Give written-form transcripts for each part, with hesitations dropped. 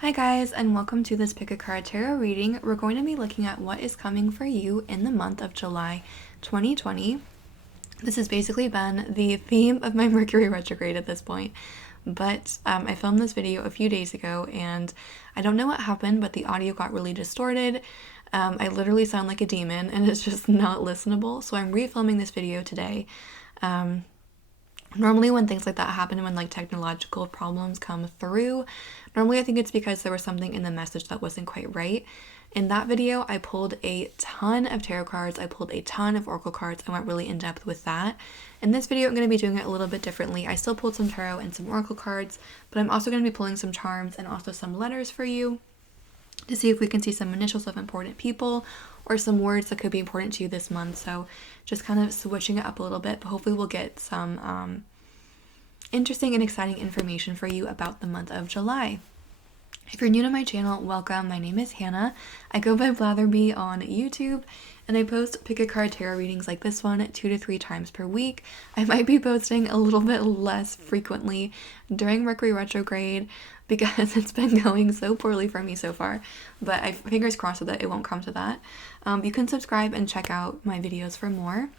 Hi guys, and welcome to this Pick a Card Tarot reading. We're going to be looking at what is coming for you in the month of July 2020. This has basically been the theme of my Mercury retrograde at this point, but I filmed this video a few days ago and I don't know what happened, but the audio got really distorted. I literally sound like a demon and it's just not listenable, so I'm refilming this video today. Normally when things like that happen, when like technological problems come through, normally I think it's because there was something in the message that wasn't quite right. In that video, I pulled a ton of tarot cards, I pulled a ton of oracle cards, I went really in depth with that. In this video, I'm going to be doing it a little bit differently. I still pulled some tarot and some oracle cards, but I'm also going to be pulling some charms and also some letters for you to see if we can see some initials of important people or some words that could be important to you this month. So just kind of switching it up a little bit, but hopefully we'll get some interesting and exciting information for you about the month of July. If you're new to my channel, welcome. My name is Hannah. I go by Blatherbie on YouTube, and I post pick a card tarot readings like this one 2 to 3 times per week. I might be posting a little bit less frequently during Mercury retrograde because it's been going so poorly for me so far, but I fingers crossed that it won't come to that. You can subscribe and check out my videos for more.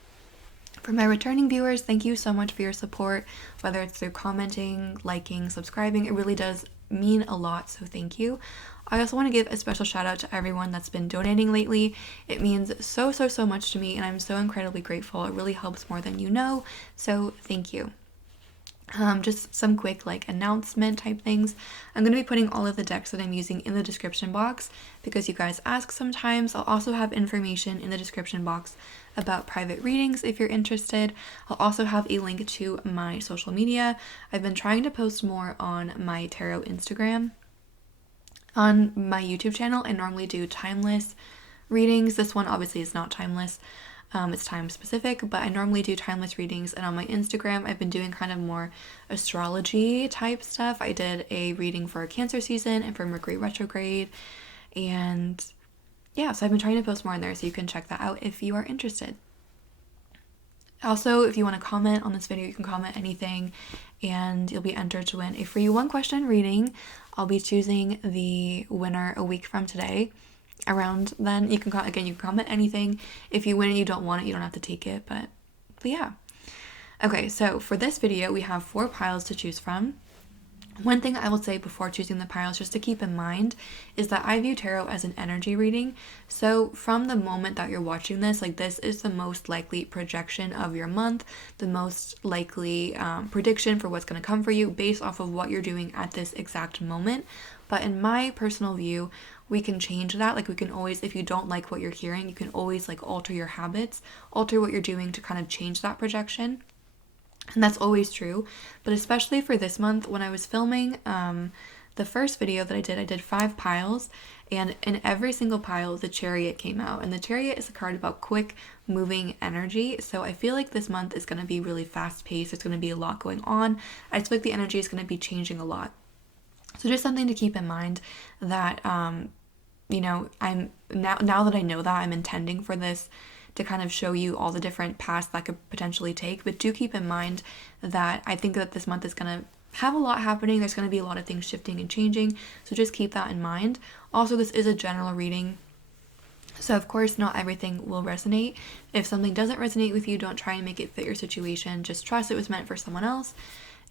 For my returning viewers, thank you so much for your support, whether it's through commenting, liking, subscribing. It really does mean a lot, so thank you. I also want to give a special shout out to everyone that's been donating lately. It means so much to me, and I'm so incredibly grateful. It really helps more than you know, so thank you. Just some quick announcement type things. I'm going to be putting all of the decks that I'm using in the description box because you guys ask sometimes. I'll also have information in the description box about private readings if you're interested. I'll also have a link to my social media. I've been trying to post more on my tarot Instagram. On my YouTube channel, I normally do timeless readings. This one obviously is not timeless. It's time specific, but I normally do timeless readings, and on my Instagram I've been doing kind of more astrology type stuff. I did a reading for Cancer season and for Mercury retrograde, and yeah, so I've been trying to post more on there, so you can check that out if you are interested. Also, if you want to comment on this video, you can comment anything and you'll be entered to win a free 1-question reading. I'll be choosing the winner a week from today. Around then, you can comment anything. If you win and you don't want it, you don't have to take it, but yeah. Okay, so for this video, we have 4 piles to choose from. One thing I will say before choosing the piles, just to keep in mind, is that I view tarot as an energy reading. So from the moment that you're watching this, this is the most likely projection of your month, the most likely prediction for what's going to come for you based off of what you're doing at this exact moment. But in my personal view, we can change that. We can always, if you don't like what you're hearing, you can always alter your habits, alter what you're doing to kind of change that projection. And that's always true. But especially for this month, when I was filming the first video that I did 5 piles, and in every single pile, the Chariot came out. And the Chariot is a card about quick moving energy. So I feel like this month is going to be really fast paced. There's going to be a lot going on. I just feel like the energy is going to be changing a lot. So just something to keep in mind that, I'm now that I know that, I'm intending for this to kind of show you all the different paths that could potentially take. But do keep in mind that I think that this month is going to have a lot happening. There's going to be a lot of things shifting and changing. So just keep that in mind. Also, this is a general reading. So of course, not everything will resonate. If something doesn't resonate with you, don't try and make it fit your situation. Just trust it was meant for someone else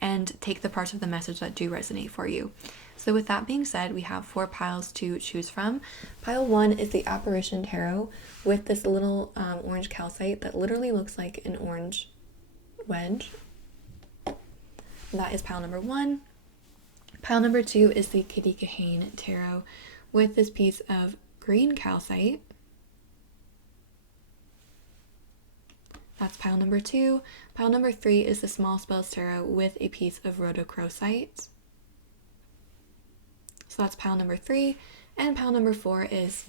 and take the parts of the message that do resonate for you. So with that being said, we have 4 piles to choose from. Pile 1 is the Apparition Tarot with this little orange calcite that literally looks like an orange wedge. That is pile number 1. Pile number 2 is the Kahane Tarot with this piece of green calcite. That's pile number 2. Pile number 3 is the Small Spells Tarot with a piece of rhodochrosite. So that's pile number 3. And pile number 4 is,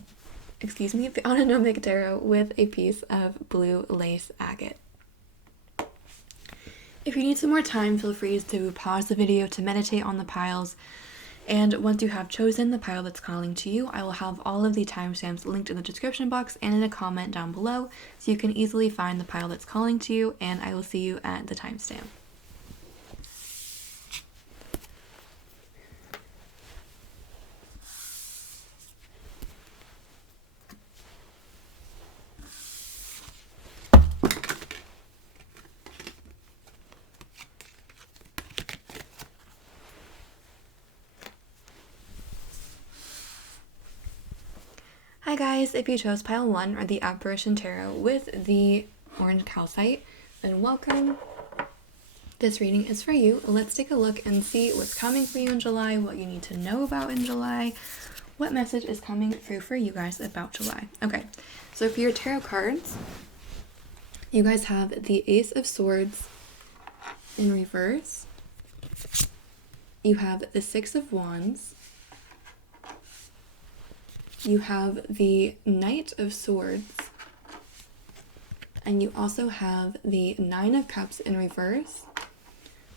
the Autonomic Tarot with a piece of blue lace agate. If you need some more time, feel free to pause the video to meditate on the piles. And once you have chosen the pile that's calling to you, I will have all of the timestamps linked in the description box and in a comment down below, so you can easily find the pile that's calling to you, and I will see you at the timestamp. guys, if you chose pile 1 or the apparition tarot with the orange calcite, then welcome. This reading is for you. Let's take a look and see what's coming for you in July, what you need to know about in July, what message is coming through for you guys about July. Okay, so for your tarot cards, you guys have the Ace of Swords in reverse. You have the Six of Wands. You have the Knight of Swords. And you also have the Nine of Cups in reverse.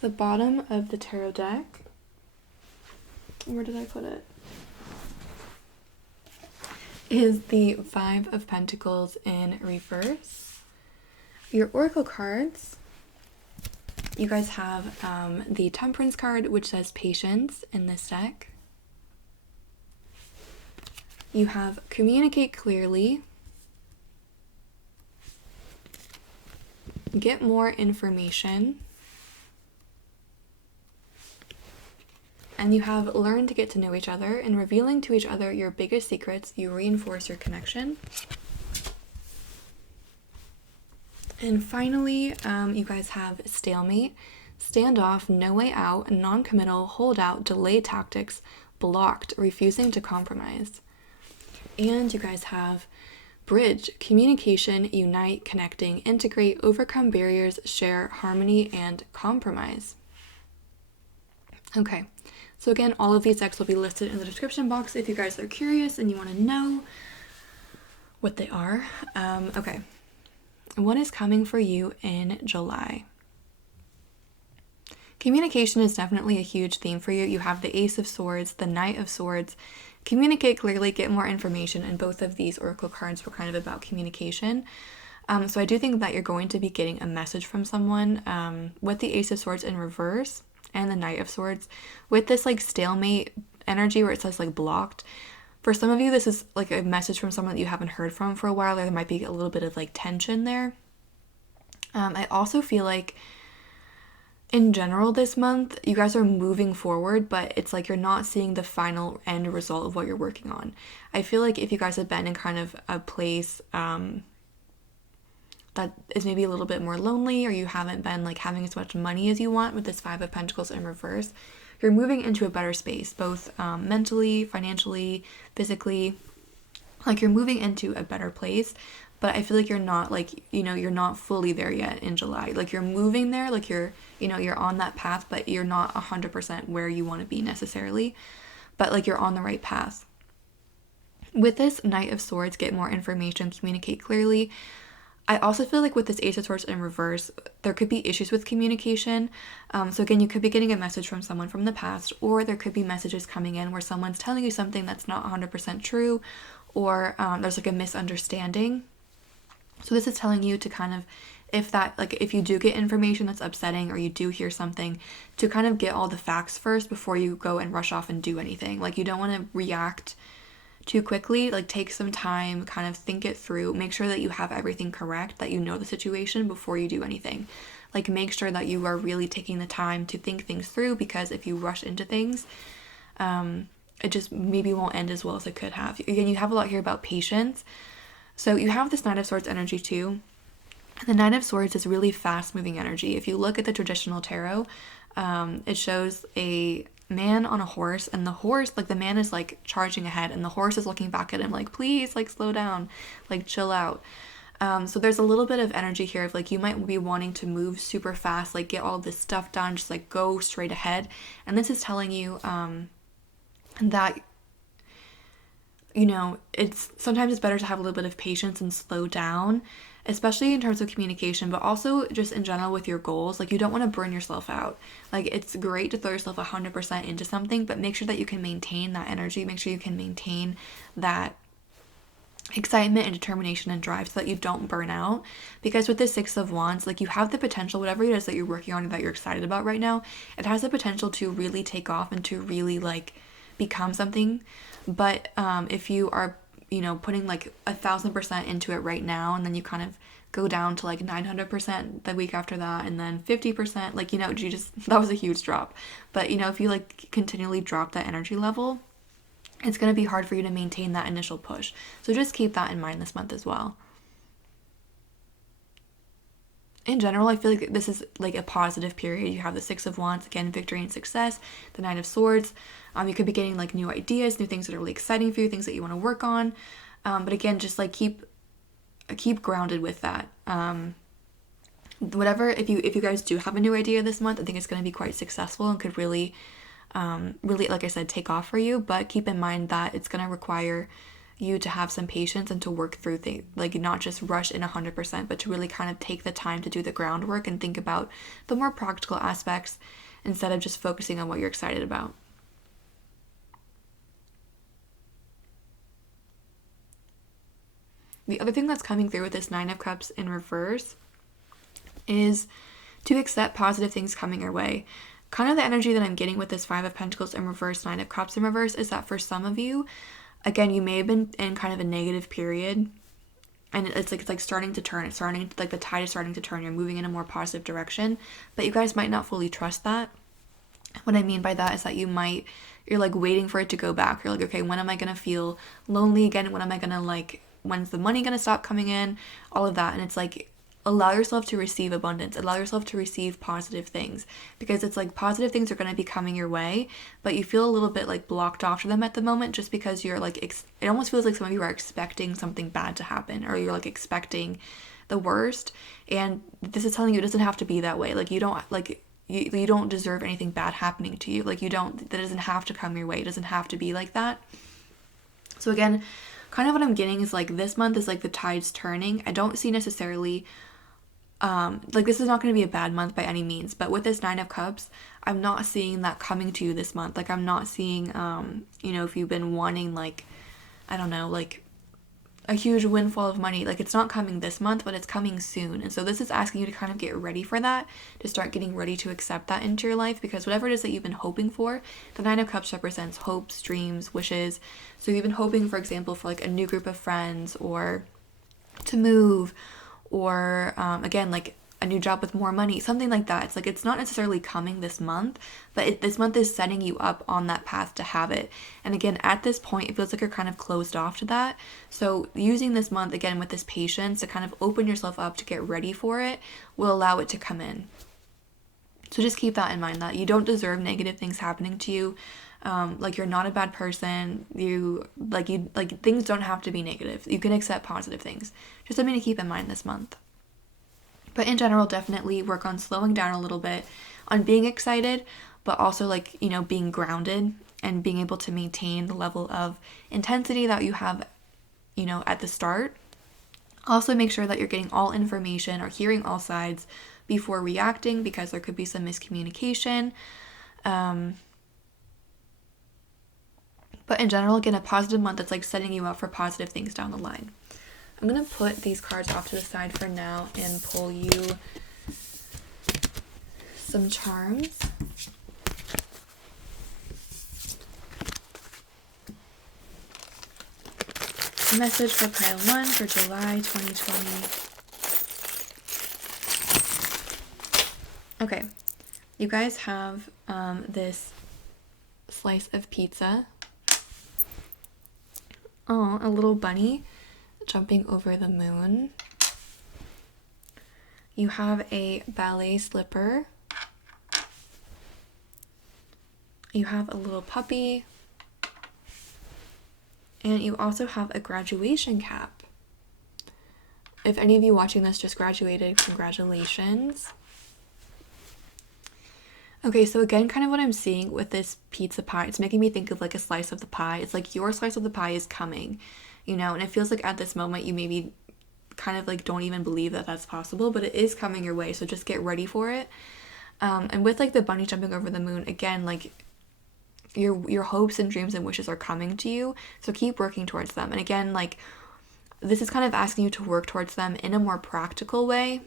The bottom of the tarot deck, where did I put it? Is the Five of Pentacles in reverse. Your oracle cards, you guys have the Temperance card, which says patience in this deck. You have communicate clearly, get more information, and you have learned to get to know each other. In revealing to each other your biggest secrets, you reinforce your connection. And finally, you guys have stalemate, standoff, no way out, non-committal, hold out, delay tactics, blocked, refusing to compromise. And you guys have bridge, communication, unite, connecting, integrate, overcome barriers, share, harmony, and compromise. Okay, so again, all of these decks will be listed in the description box if you guys are curious and you want to know what they are. Okay, what is coming for you in July? Communication is definitely a huge theme for you. You have the Ace of Swords, the Knight of Swords. Communicate clearly, get more information, and both of these oracle cards were kind of about communication. So I do think that you're going to be getting a message from someone with the Ace of Swords in reverse and the Knight of Swords. With this like stalemate energy where it says like blocked, for some of you this is like a message from someone that you haven't heard from for a while. There might be a little bit of like tension there. I also feel like in general this month, you guys are moving forward, but it's like you're not seeing the final end result of what you're working on. I feel like if you guys have been in kind of a place that is maybe a little bit more lonely, or you haven't been like having as much money as you want with this Five of Pentacles in reverse, you're moving into a better space, both mentally, financially, physically. Like you're moving into a better place. But I feel like you're not like, you're not fully there yet in July. Like you're moving there, like you're on that path, but you're not 100% where you want to be necessarily. But like you're on the right path. With this Knight of Swords, get more information, communicate clearly. I also feel like with this Ace of Swords in reverse, there could be issues with communication. So again, you could be getting a message from someone from the past, or there could be messages coming in where someone's telling you something that's not 100% true, or there's like a misunderstanding. So this is telling you to kind of, if you do get information that's upsetting or you do hear something, to kind of get all the facts first before you go and rush off and do anything. Like you don't want to react too quickly. Like take some time, kind of think it through, make sure that you have everything correct, that you know the situation before you do anything. Like make sure that you are really taking the time to think things through, because if you rush into things, it just maybe won't end as well as it could have. Again, you have a lot here about patience. So you have this Knight of Swords energy too. The Knight of Swords is really fast-moving energy. If you look at the traditional tarot, it shows a man on a horse, and the horse, like the man is like charging ahead, and the horse is looking back at him like, please, like slow down, like chill out. So there's a little bit of energy here of like you might be wanting to move super fast, like get all this stuff done, just like go straight ahead. And this is telling you that sometimes it's better to have a little bit of patience and slow down, especially in terms of communication, but also just in general with your goals. Like you don't want to burn yourself out. Like it's great to throw yourself 100% into something, but make sure that you can maintain that energy. Make sure you can maintain that excitement and determination and drive so that you don't burn out. Because with the Six of Wands, like you have the potential, whatever it is that you're working on and that you're excited about right now, it has the potential to really take off and to really like become something. But if you are putting like 1,000% into it right now, and then you kind of go down to like 900% the week after that, and then 50%, like that was a huge drop. But if you like continually drop that energy level, it's going to be hard for you to maintain that initial push. So just keep that in mind this month as well. In general, I feel like this is like a positive period. You have the Six of Wands, again, victory and success, the Nine of Swords. You could be getting like new ideas, new things that are really exciting for you, things that you want to work on. But again, just like keep grounded with that. Whatever, if you guys do have a new idea this month, I think it's going to be quite successful and could really, like I said, take off for you. But keep in mind that it's going to require you to have some patience and to work through things, like not just rush in 100%, but to really kind of take the time to do the groundwork and think about the more practical aspects instead of just focusing on what you're excited about. The other thing that's coming through with this Nine of Cups in reverse is to accept positive things coming your way. Kind of the energy that I'm getting with this Five of Pentacles in reverse, Nine of Cups in reverse, is that for some of you, again, you may have been in kind of a negative period, and it's like starting to turn. It's starting, like the tide is starting to turn. You're moving in a more positive direction, but you guys might not fully trust that. What I mean by that is that you're like waiting for it to go back. You're like, okay, when am I gonna feel lonely again? When am I gonna when's the money gonna stop coming in? All of that, and it's like, allow yourself to receive abundance, allow yourself to receive positive things, because it's like positive things are going to be coming your way, but you feel a little bit like blocked off to them at the moment, just because you're like, it almost feels like some of you are expecting something bad to happen, or you're like expecting the worst, and this is telling you it doesn't have to be that way. Like you don't deserve anything bad happening to you. Like that doesn't have to come your way. It doesn't have to be like that. So again, kind of what I'm getting is like this month is like the tide's turning. I don't see necessarily like this is not going to be a bad month by any means, but with this Nine of Cups, I'm not seeing that coming to you this month. Like I'm not seeing, if you've been wanting like, I don't know, like a huge windfall of money, like it's not coming this month, but it's coming soon. And so this is asking you to kind of get ready for that, to start getting ready to accept that into your life, because whatever it is that you've been hoping for, the Nine of Cups represents hopes, dreams, wishes. So you've been hoping, for example, for like a new group of friends, or to move, or again, like a new job with more money, something like that. It's like it's not necessarily coming this month, but this month is setting you up on that path to have it. And again, at this point, it feels like you're kind of closed off to that. So using this month, again, with this patience to kind of open yourself up to get ready for it, will allow it to come in. So just keep that in mind, that you don't deserve negative things happening to you. Like you're not a bad person. Things don't have to be negative. You can accept positive things. Just something to keep in mind this month. But in general, definitely work on slowing down a little bit, on being excited, but also being grounded and being able to maintain the level of intensity that you have, at the start. Also make sure that you're getting all information or hearing all sides before reacting, because there could be some miscommunication. But in general, again, a positive month that's like setting you up for positive things down the line. I'm going to put these cards off to the side for now and pull you some charms. Message for pile 1 for July 2020. Okay, you guys have this slice of pizza. Oh, a little bunny jumping over the moon. You have a ballet slipper. You have a little puppy. And you also have a graduation cap. If any of you watching this just graduated, congratulations. Okay, so again, kind of what I'm seeing with this pizza pie, it's making me think of like a slice of the pie. It's like your slice of the pie is coming, and it feels like at this moment you maybe kind of like don't even believe that that's possible, but it is coming your way, so just get ready for it. And with like the bunny jumping over the moon, again, like your hopes and dreams and wishes are coming to you, so keep working towards them. And again, like this is kind of asking you to work towards them in a more practical way,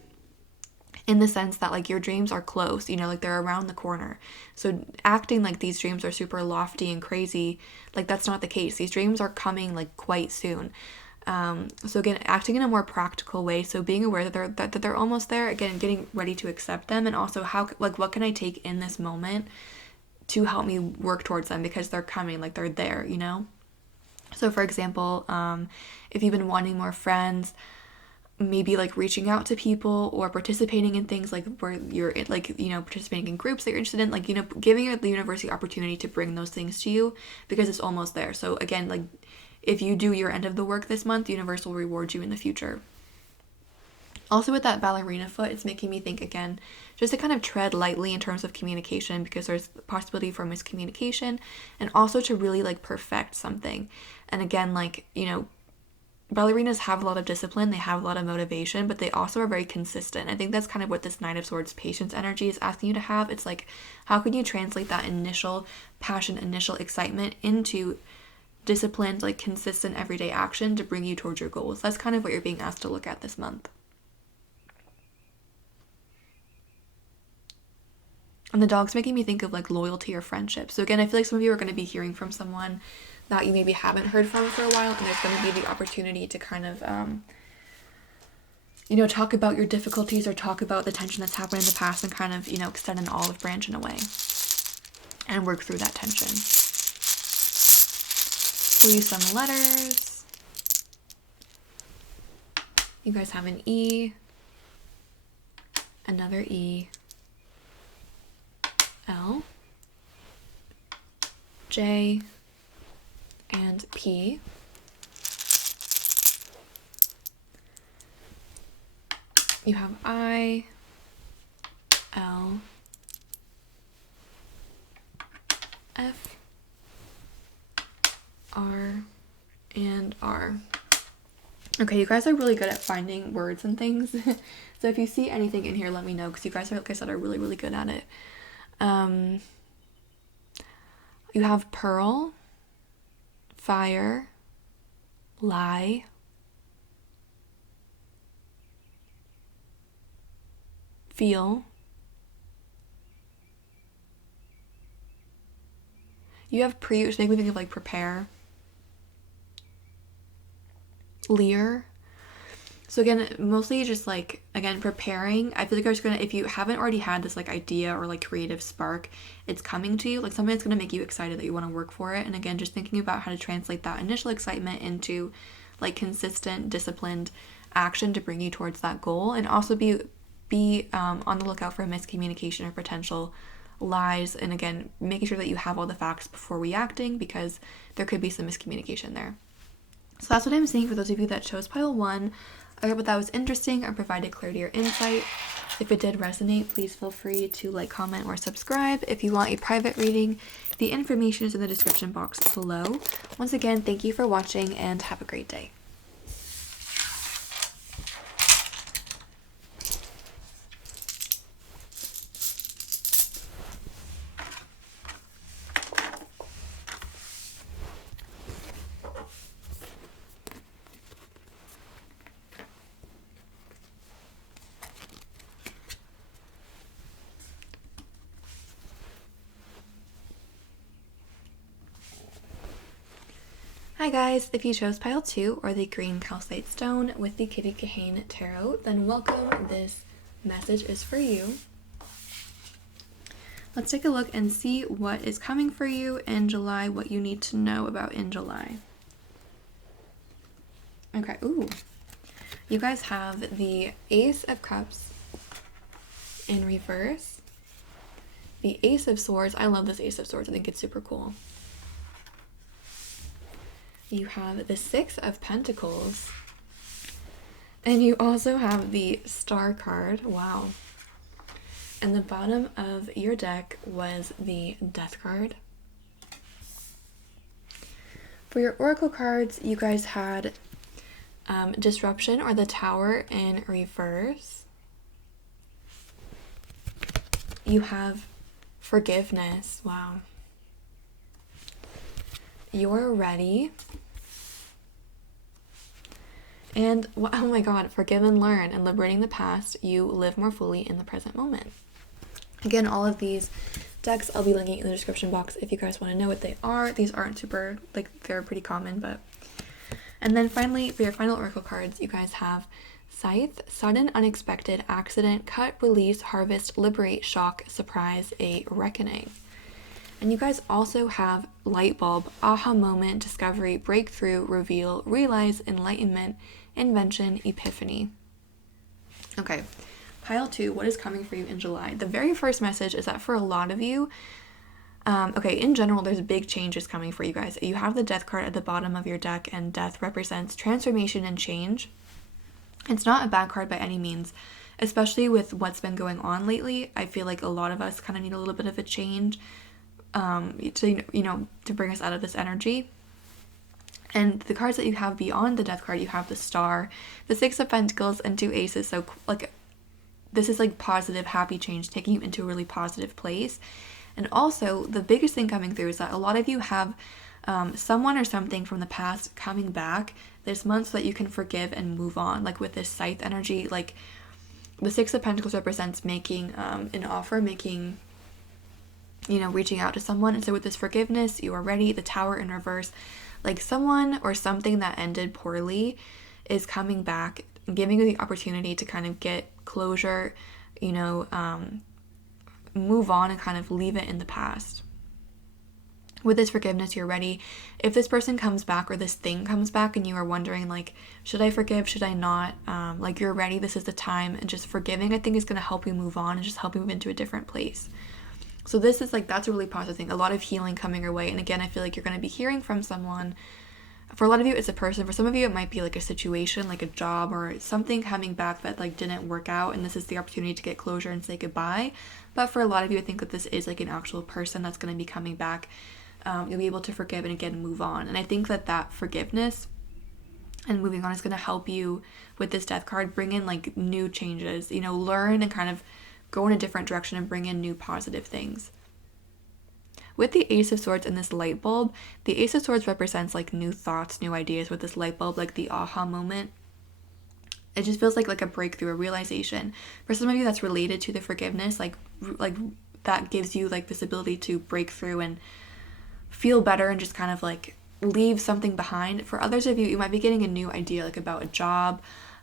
in the sense that like your dreams are close, like they're around the corner. So acting like these dreams are super lofty and crazy, like that's not the case. These dreams are coming like quite soon. So again, acting in a more practical way, so being aware that they're almost there, again, getting ready to accept them, and also what can I take in this moment to help me work towards them, because they're coming, like they're there, So for example, if you've been wanting more friends, maybe like reaching out to people or participating in things like where you're like, you know, participating in groups that you're interested in, like, you know, giving the universe the opportunity to bring those things to you because it's almost there. So again, like if you do your end of the work this month, the universe will reward you in the future. Also with that ballerina foot, it's making me think again, just to kind of tread lightly in terms of communication because there's possibility for miscommunication, and also to really like perfect something. And again, like, you know, ballerinas have a lot of discipline, they have a lot of motivation, but they also are very consistent. I think that's kind of what this Knight of Swords patience energy is asking you to have. It's like, how can you translate that initial passion, initial excitement into disciplined, like consistent everyday action to bring you towards your goals? That's kind of what you're being asked to look at this month. And the dog's making me think of like loyalty or friendship. So again, I feel like some of you are going to be hearing from someone that you maybe haven't heard from for a while, and there's going to be the opportunity to kind of, you know, talk about your difficulties or talk about the tension that's happened in the past and kind of, you know, extend an olive branch in a way and work through that tension. Pull you some letters. You guys have an E, another E, L, J, and P. You have I, L, F, R, and R. Okay, you guys are really good at finding words and things. So if you see anything in here, let me know, because you guys are, like I said, are really, really good at it. You have pearl, fire, lie, feel. You have pre, which makes me think of like prepare, leer. So again, mostly just like, again, preparing. I feel like there's gonna, if you haven't already had this like idea or like creative spark, it's coming to you, like something that's gonna make you excited that you want to work for it. And again, just thinking about how to translate that initial excitement into like consistent, disciplined action to bring you towards that goal, and also be on the lookout for miscommunication or potential lies. And again, making sure that you have all the facts before reacting, because there could be some miscommunication there. So that's what I'm seeing for those of you that chose pile 1. I hope that was interesting or provided clarity or insight. If it did resonate, please feel free to like, comment, or subscribe. If you want a private reading, the information is in the description box below. Once again, thank you for watching and have a great day. Hi guys, if you chose pile 2 or the green calcite stone with the Kitty Kahane Tarot, then welcome. This message is for you. Let's take a look and see what is coming for you in July, what you need to know about in July. Okay, ooh. You guys have the Ace of Cups in reverse, the Ace of Swords. I love this Ace of Swords. I think it's super cool. You have the Six of Pentacles, and you also have the Star card. Wow. And the bottom of your deck was the Death card. For your Oracle cards, you guys had Disruption or the Tower in reverse. You have Forgiveness. Wow. You're ready. And oh my god, forgive and learn, and liberating the past, you live more fully in the present moment. Again, all of these decks I'll be linking in the description box if you guys want to know what they are. These aren't super, like, they're pretty common, but. And then finally, for your final Oracle cards, you guys have Scythe, Sudden, Unexpected, Accident, Cut, Release, Harvest, Liberate, Shock, Surprise, a Reckoning. And you guys also have light bulb, aha moment, discovery, breakthrough, reveal, realize, enlightenment, invention, epiphany. Okay, pile 2, what is coming for you in July? The very first message is that for a lot of you, in general, there's big changes coming for you guys. You have the death card at the bottom of your deck, and death represents transformation and change. It's not a bad card by any means, especially with what's been going on lately. I feel like a lot of us kind of need a little bit of a change to bring us out of this energy. And the cards that you have beyond the death card, you have the Star, the Six of Pentacles, and 2 Aces. So like this is like positive, happy change, taking you into a really positive place. And also the biggest thing coming through is that a lot of you have someone or something from the past coming back this month so that you can forgive and move on. Like with this Scythe energy, like the Six of Pentacles represents making an offer, reaching out to someone. And so with this forgiveness, you are ready. The Tower in reverse, like someone or something that ended poorly is coming back, giving you the opportunity to kind of get closure, move on and kind of leave it in the past. With this forgiveness, you're ready. If this person comes back or this thing comes back and you are wondering, like, should I forgive? Should I not? You're ready. This is the time. And just forgiving, I think, is going to help you move on and just help you move into a different place. So this is that's a really positive thing. A lot of healing coming your way. And again, I feel like you're going to be hearing from someone. For a lot of you, it's a person. For some of you, it might be like a situation, like a job or something coming back that didn't work out. And this is the opportunity to get closure and say goodbye. But for a lot of you, I think that this is like an actual person that's going to be coming back. You'll be able to forgive and again move on. And I think that forgiveness and moving on is going to help you with this death card bring in like new changes, learn and kind of go in a different direction and bring in new positive things. With the Ace of Swords and this light bulb, the Ace of Swords represents like new thoughts, new ideas. With this light bulb, like the aha moment, it just feels like a breakthrough, a realization. For some of you, that's related to the forgiveness, like that gives you like this ability to break through and feel better and just kind of like leave something behind. For others of you, you might be getting a new idea like about a job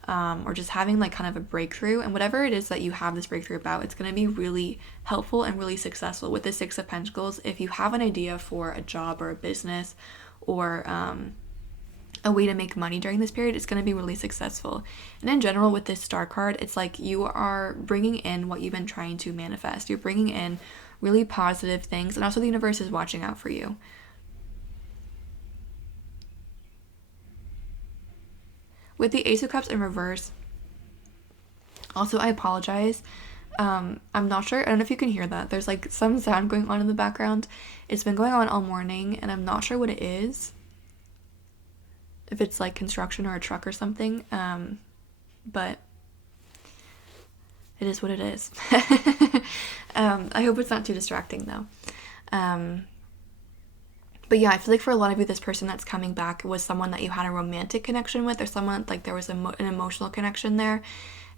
or just having like kind of a breakthrough. And whatever it is that you have this breakthrough about, it's going to be really helpful and really successful. With the Six of Pentacles, if you have an idea for a job or a business or a way to make money during this period, it's going to be really successful. And in general, with this Star card, it's like you are bringing in what you've been trying to manifest. You're bringing in really positive things, and also the universe is watching out for you. With the Ace of Cups in reverse, also I apologize. I'm not sure. I don't know if you can hear that. There's like some sound going on in the background. It's been going on all morning, and I'm not sure what it is. If it's like construction or a truck or something, but it is what it is. I hope it's not too distracting though. But yeah, I feel like for a lot of you, this person that's coming back was someone that you had a romantic connection with, or someone like there was an emotional connection there,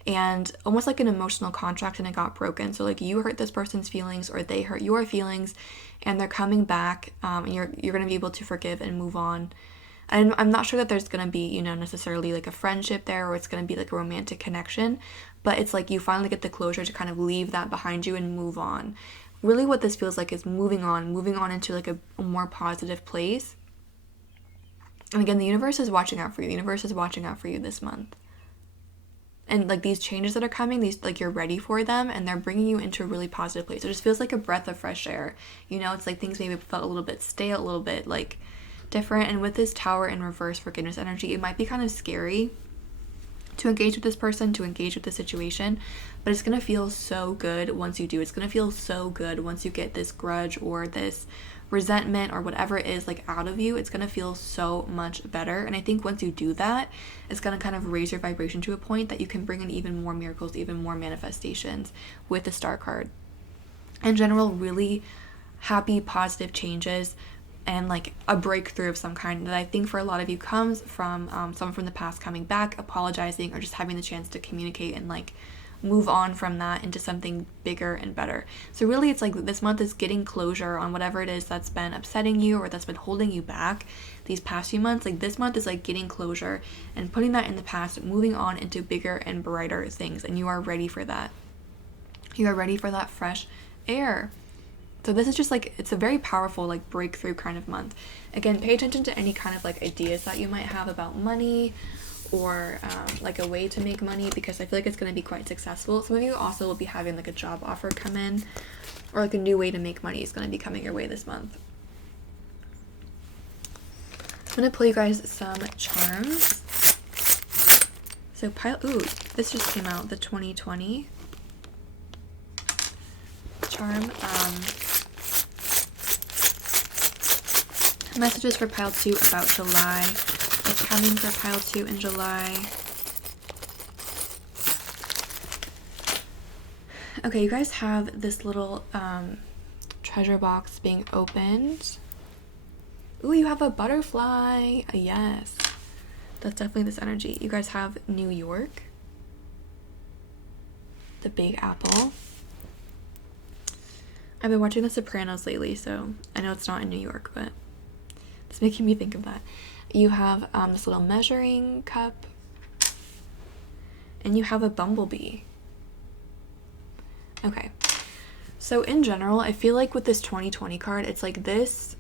and almost like an emotional contract, and it got broken. So like you hurt this person's feelings, or they hurt your feelings, and they're coming back, and you're gonna be able to forgive and move on. And I'm not sure that there's gonna be necessarily like a friendship there, or it's gonna be like a romantic connection, but it's like you finally get the closure to kind of leave that behind you and move on. Really what this feels like is moving on into like a more positive place. And again, the universe is watching out for you. The universe is watching out for you this month. And like these changes that are coming, these like you're ready for them, and they're bringing you into a really positive place. It just feels like a breath of fresh air. It's like things maybe felt a little bit stale, a little bit like different. And with this Tower in reverse forgiveness energy, it might be kind of scary to engage with this person, to engage with the situation, but it's going to feel so good once you do. It's going to feel so good once you get this grudge or this resentment or whatever it is like out of you. It's going to feel so much better. And I think once you do that, it's going to kind of raise your vibration to a point that you can bring in even more miracles, even more manifestations with the Star card. In general, really happy, positive changes and like a breakthrough of some kind that I think for a lot of you comes from someone from the past coming back, apologizing, or just having the chance to communicate and like move on from that into something bigger and better. So really it's like this month is getting closure on whatever it is that's been upsetting you or that's been holding you back these past few months. Like this month is like getting closure and putting that in the past, moving on into bigger and brighter things, and you are ready for that. You are ready for that fresh air. So this is just like, it's a very powerful like breakthrough kind of month. Again, pay attention to any kind of like ideas that you might have about money, or like a way to make money, because I feel like it's going to be quite successful. Some of you also will be having like a job offer come in, or like a new way to make money is going to be coming your way this month. I'm going to pull you guys some charms. So ooh, this just came out, the 2020 charm. Messages for pile 2 about July. What's coming for pile 2 in July? Okay, you guys have this little treasure box being opened. Ooh, you have a butterfly. Yes. That's definitely this energy. You guys have New York. The Big Apple. I've been watching The Sopranos lately, so I know it's not in New York, but it's making me think of that. You have this little measuring cup. And you have a bumblebee. Okay. So in general, I feel like with this 2020 card, it's like this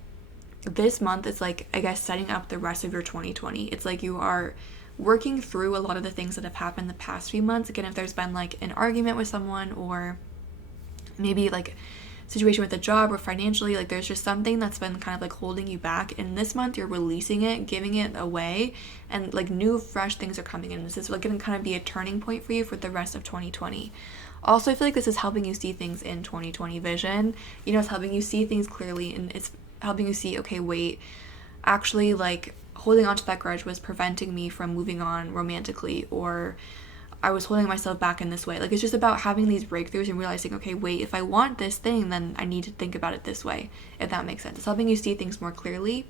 month is like, I guess, setting up the rest of your 2020. It's like you are working through a lot of the things that have happened the past few months. Again, if there's been like an argument with someone, or maybe like situation with a job or financially, like there's just something that's been kind of like holding you back, and this month you're releasing it, giving it away, and like new fresh things are coming in. This is like going to kind of be a turning point for you for the rest of 2020. Also, I feel like this is helping you see things in 2020 vision. You know, it's helping you see things clearly, and it's helping you see, okay, wait, actually, like, holding on to that grudge was preventing me from moving on romantically, or I was holding myself back in this way. Like, it's just about having these breakthroughs and realizing, okay, wait, if I want this thing, then I need to think about it this way, if that makes sense. It's helping you see things more clearly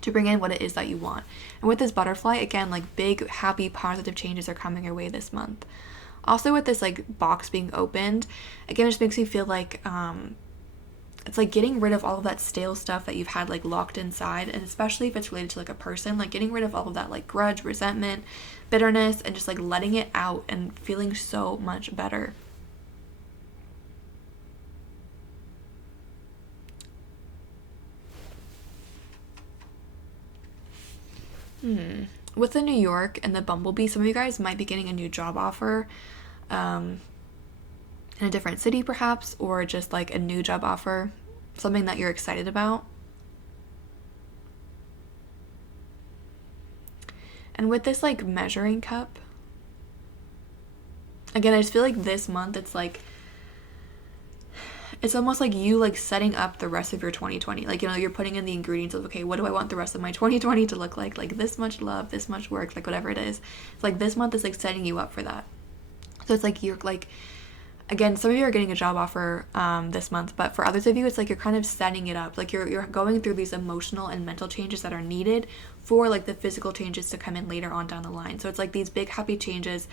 to bring in what it is that you want. And with this butterfly, again, like, big, happy, positive changes are coming your way this month. Also, with this, like, box being opened, again, it just makes me feel like, it's like getting rid of all of that stale stuff that you've had like locked inside, and especially if it's related to like a person, like getting rid of all of that like grudge, resentment, bitterness, and just like letting it out and feeling so much better. With the New York and the bumblebee, some of you guys might be getting a new job offer in a different city perhaps, or just like a new job offer, something that you're excited about. And with this like measuring cup, again, I just feel like this month it's like, it's almost like you like setting up the rest of your 2020. Like, you know, you're putting in the ingredients of, okay, what do I want the rest of my 2020 to look like? Like this much love, this much work, like whatever it is. It's like this month is like setting you up for that. So it's like you're like, again, some of you are getting a job offer this month, but for others of you, it's like you're kind of setting it up. Like you're going through these emotional and mental changes that are needed for like the physical changes to come in later on down the line. So it's like these big happy changes.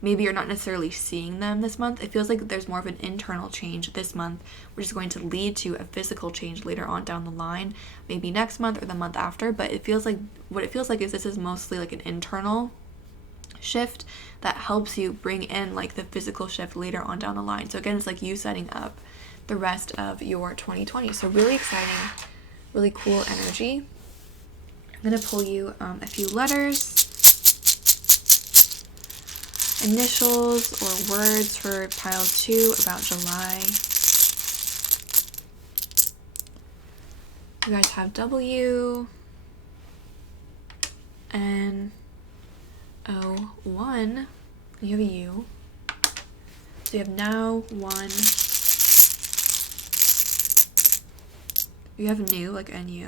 Maybe you're not necessarily seeing them this month. It feels like there's more of an internal change this month, which is going to lead to a physical change later on down the line, maybe next month or the month after. But it feels like, what it feels like is this is mostly like an internal shift that helps you bring in like the physical shift later on down the line. So again, it's like you setting up the rest of your 2020. So really exciting, really cool energy. I'm going to pull you a few letters, initials, or words for pile 2 about July. You guys have W, N, O, 1, you have a U. So you have now, 1. You have new, like NU.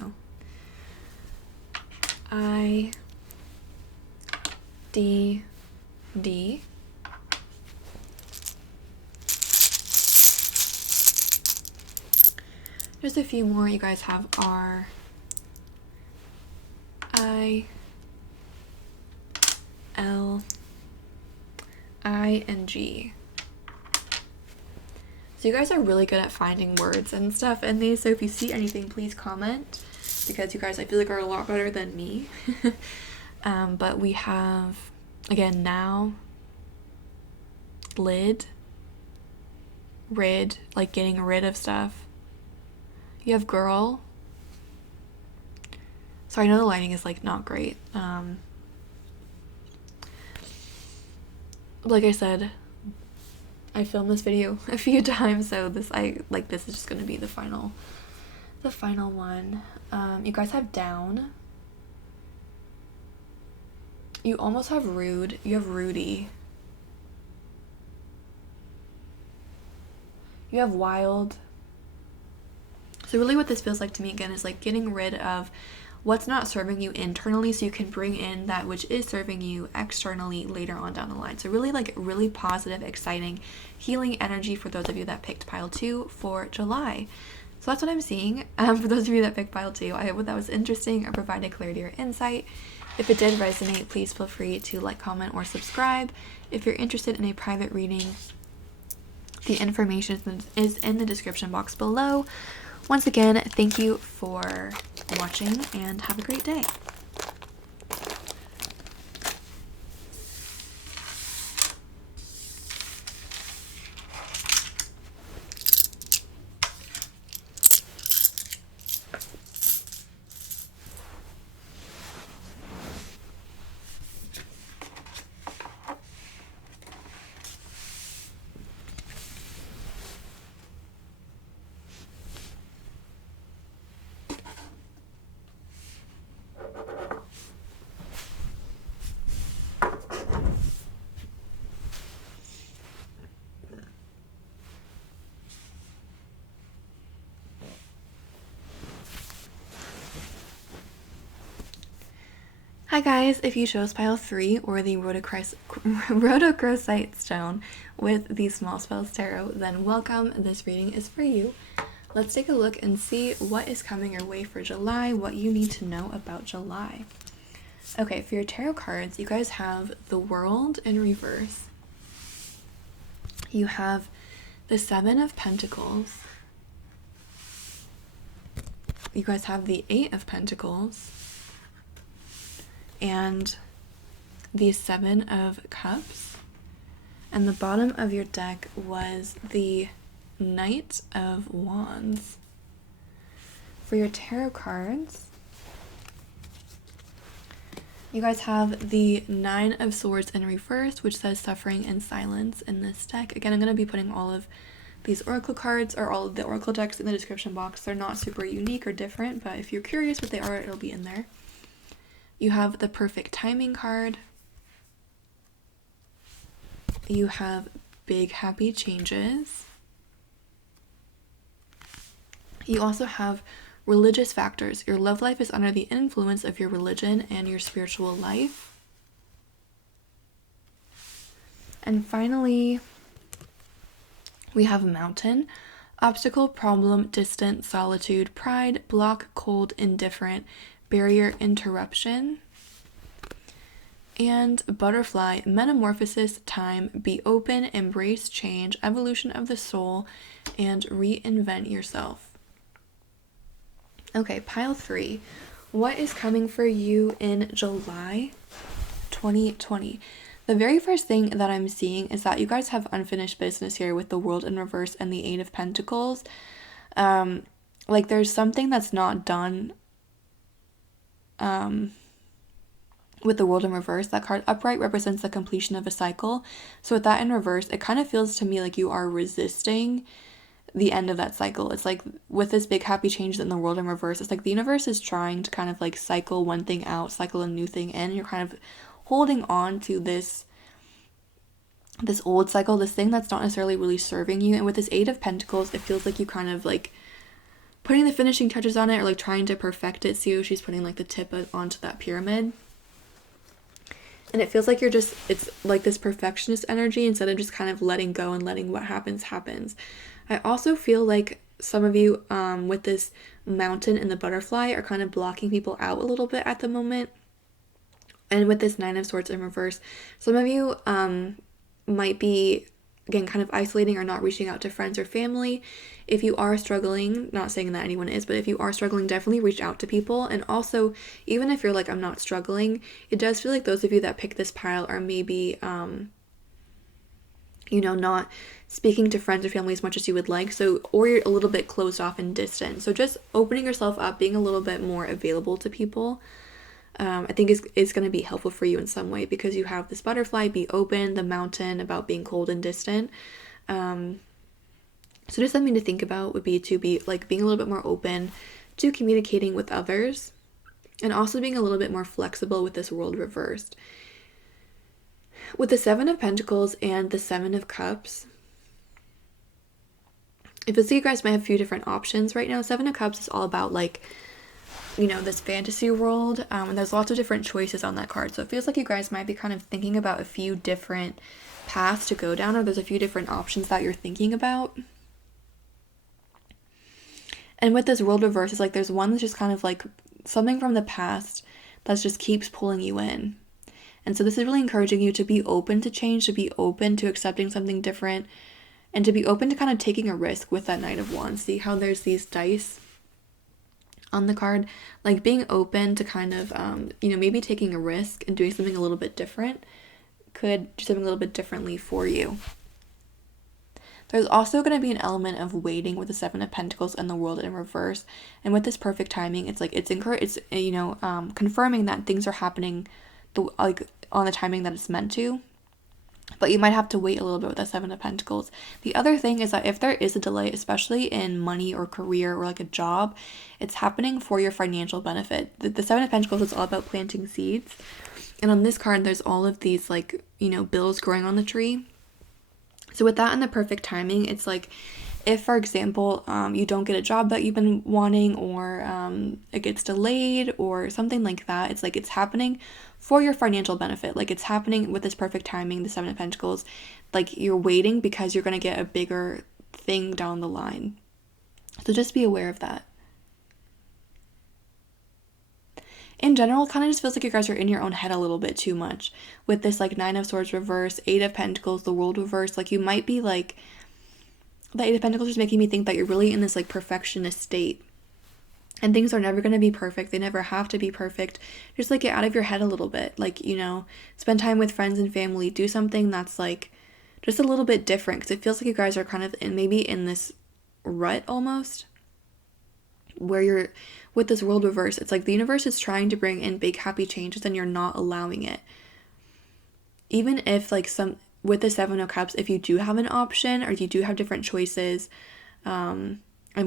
I, D, D. Just a few more. You guys have R, I, L, I, and G. So you guys are really good at finding words and stuff in these. So if you see anything, please comment, because you guys, I feel like, are a lot better than me. But we have, again, now, lid, rid, like getting rid of stuff, You have girl. Sorry, I know the lighting is like not great. Like I said, I filmed this video a few times, so this is just gonna be the final one. You guys have down. You almost have rude. You have Rudy. You have wild. So really what this feels like to me again is like getting rid of what's not serving you internally so you can bring in that which is serving you externally later on down the line. So really positive, exciting, healing energy for those of you that picked pile 2 for July. So that's what I'm seeing. For those of you that picked pile 2, I hope that was interesting or provided clarity or insight. If it did resonate, please feel free to like, comment, or subscribe. If you're interested in a private reading, the information is in the description box below. Once again, thank you for watching and have a great day. Hi guys, if you chose pile 3 or the rhodochrosite stone with the Small Spells Tarot, then welcome, this reading is for you. Let's take a look and see what is coming your way for July, what you need to know about July. Okay, for your tarot cards, you guys have the World in reverse. You have the Seven of Pentacles. You guys have the Eight of Pentacles. And the Seven of Cups. And the bottom of your deck was the Knight of Wands. For your tarot cards, you guys have the Nine of Swords in reverse, which says suffering and silence in this deck. Again, I'm going to be putting all of these oracle cards or all of the oracle decks in the description box. They're not super unique or different, but if you're curious what they are, it'll be in there. You have the Perfect Timing card. You have Big Happy Changes. You also have Religious Factors. Your love life is under the influence of your religion and your spiritual life. And finally, we have Mountain. Obstacle, problem, distant, solitude, pride, block, cold, indifferent, barrier, interruption. And Butterfly, metamorphosis, time, be open, embrace change, evolution of the soul, and reinvent yourself. Okay, pile 3. What is coming for you in July 2020? The very first thing that I'm seeing is that you guys have unfinished business here with the World in reverse and the Eight of Pentacles. Like there's something that's not done with the World in reverse. That card upright represents the completion of a cycle. So with that in reverse, it kind of feels to me like you are resisting the end of that cycle. It's like with this big happy change in the World in reverse, it's like the universe is trying to kind of like cycle one thing out, cycle a new thing in. You're kind of holding on to this old cycle, this thing that's not necessarily really serving you. And with this Eight of Pentacles, it feels like you kind of like putting the finishing touches on it or like trying to perfect it. See, she's putting like the tip onto that pyramid. And it feels like it's like this perfectionist energy instead of just kind of letting go and letting what happens. I also feel like some of you with this Mountain and the Butterfly are kind of blocking people out a little bit at the moment. And with this Nine of Swords in reverse, some of you might be, again, kind of isolating or not reaching out to friends or family. If you are struggling, not saying that anyone is, but if you are struggling, definitely reach out to people. And also, even if you're like, I'm not struggling, it does feel like those of you that pick this pile are maybe, not speaking to friends or family as much as you would like. So, or you're a little bit closed off and distant. So just opening yourself up, being a little bit more available to people, I think is going to be helpful for you in some way, because you have this butterfly, be open, the mountain about being cold and distant. So just something to think about would be to be like being a little bit more open to communicating with others, and also being a little bit more flexible with this world reversed. With the Seven of Pentacles and the Seven of Cups, it feels like you guys might have a few different options right now. Seven of Cups is all about like, this fantasy world, and there's lots of different choices on that card. So it feels like you guys might be kind of thinking about a few different paths to go down, or there's a few different options that you're thinking about. And with this world reverse, it's like there's one that's just kind of like something from the past that just keeps pulling you in. And so this is really encouraging you to be open to change, to be open to accepting something different, and to be open to kind of taking a risk with that Knight of Wands. See how there's these dice on the card? Like being open to kind of, maybe taking a risk and doing something a little bit different could do something a little bit differently for you. There's also going to be an element of waiting with the Seven of Pentacles and the World in reverse. And with this perfect timing, it's like it's confirming that things are happening on the timing that it's meant to, but you might have to wait a little bit with the Seven of Pentacles. The other thing is that if there is a delay, especially in money or career or like a job, it's happening for your financial benefit. The Seven of Pentacles is all about planting seeds, and on this card there's all of these bills growing on the tree. So with that and the perfect timing, it's like if, for example, you don't get a job that you've been wanting, or it gets delayed or something like that, it's like it's happening for your financial benefit. Like it's happening with this perfect timing, the Seven of Pentacles. Like you're waiting because you're going to get a bigger thing down the line. So just be aware of that. In general, it kind of just feels like you guys are in your own head a little bit too much. With this Nine of Swords reverse, Eight of Pentacles, the World reverse, you might be the Eight of Pentacles is making me think that you're really in this perfectionist state. And things are never going to be perfect. They never have to be perfect. Just get out of your head a little bit. Spend time with friends and family. Do something that's just a little bit different. Because it feels like you guys are kind of maybe in this rut almost, where you're with this World reverse. It's like the universe is trying to bring in big happy changes and you're not allowing it. Even if with the Seven of Cups, if you do have an option or you do have different choices, and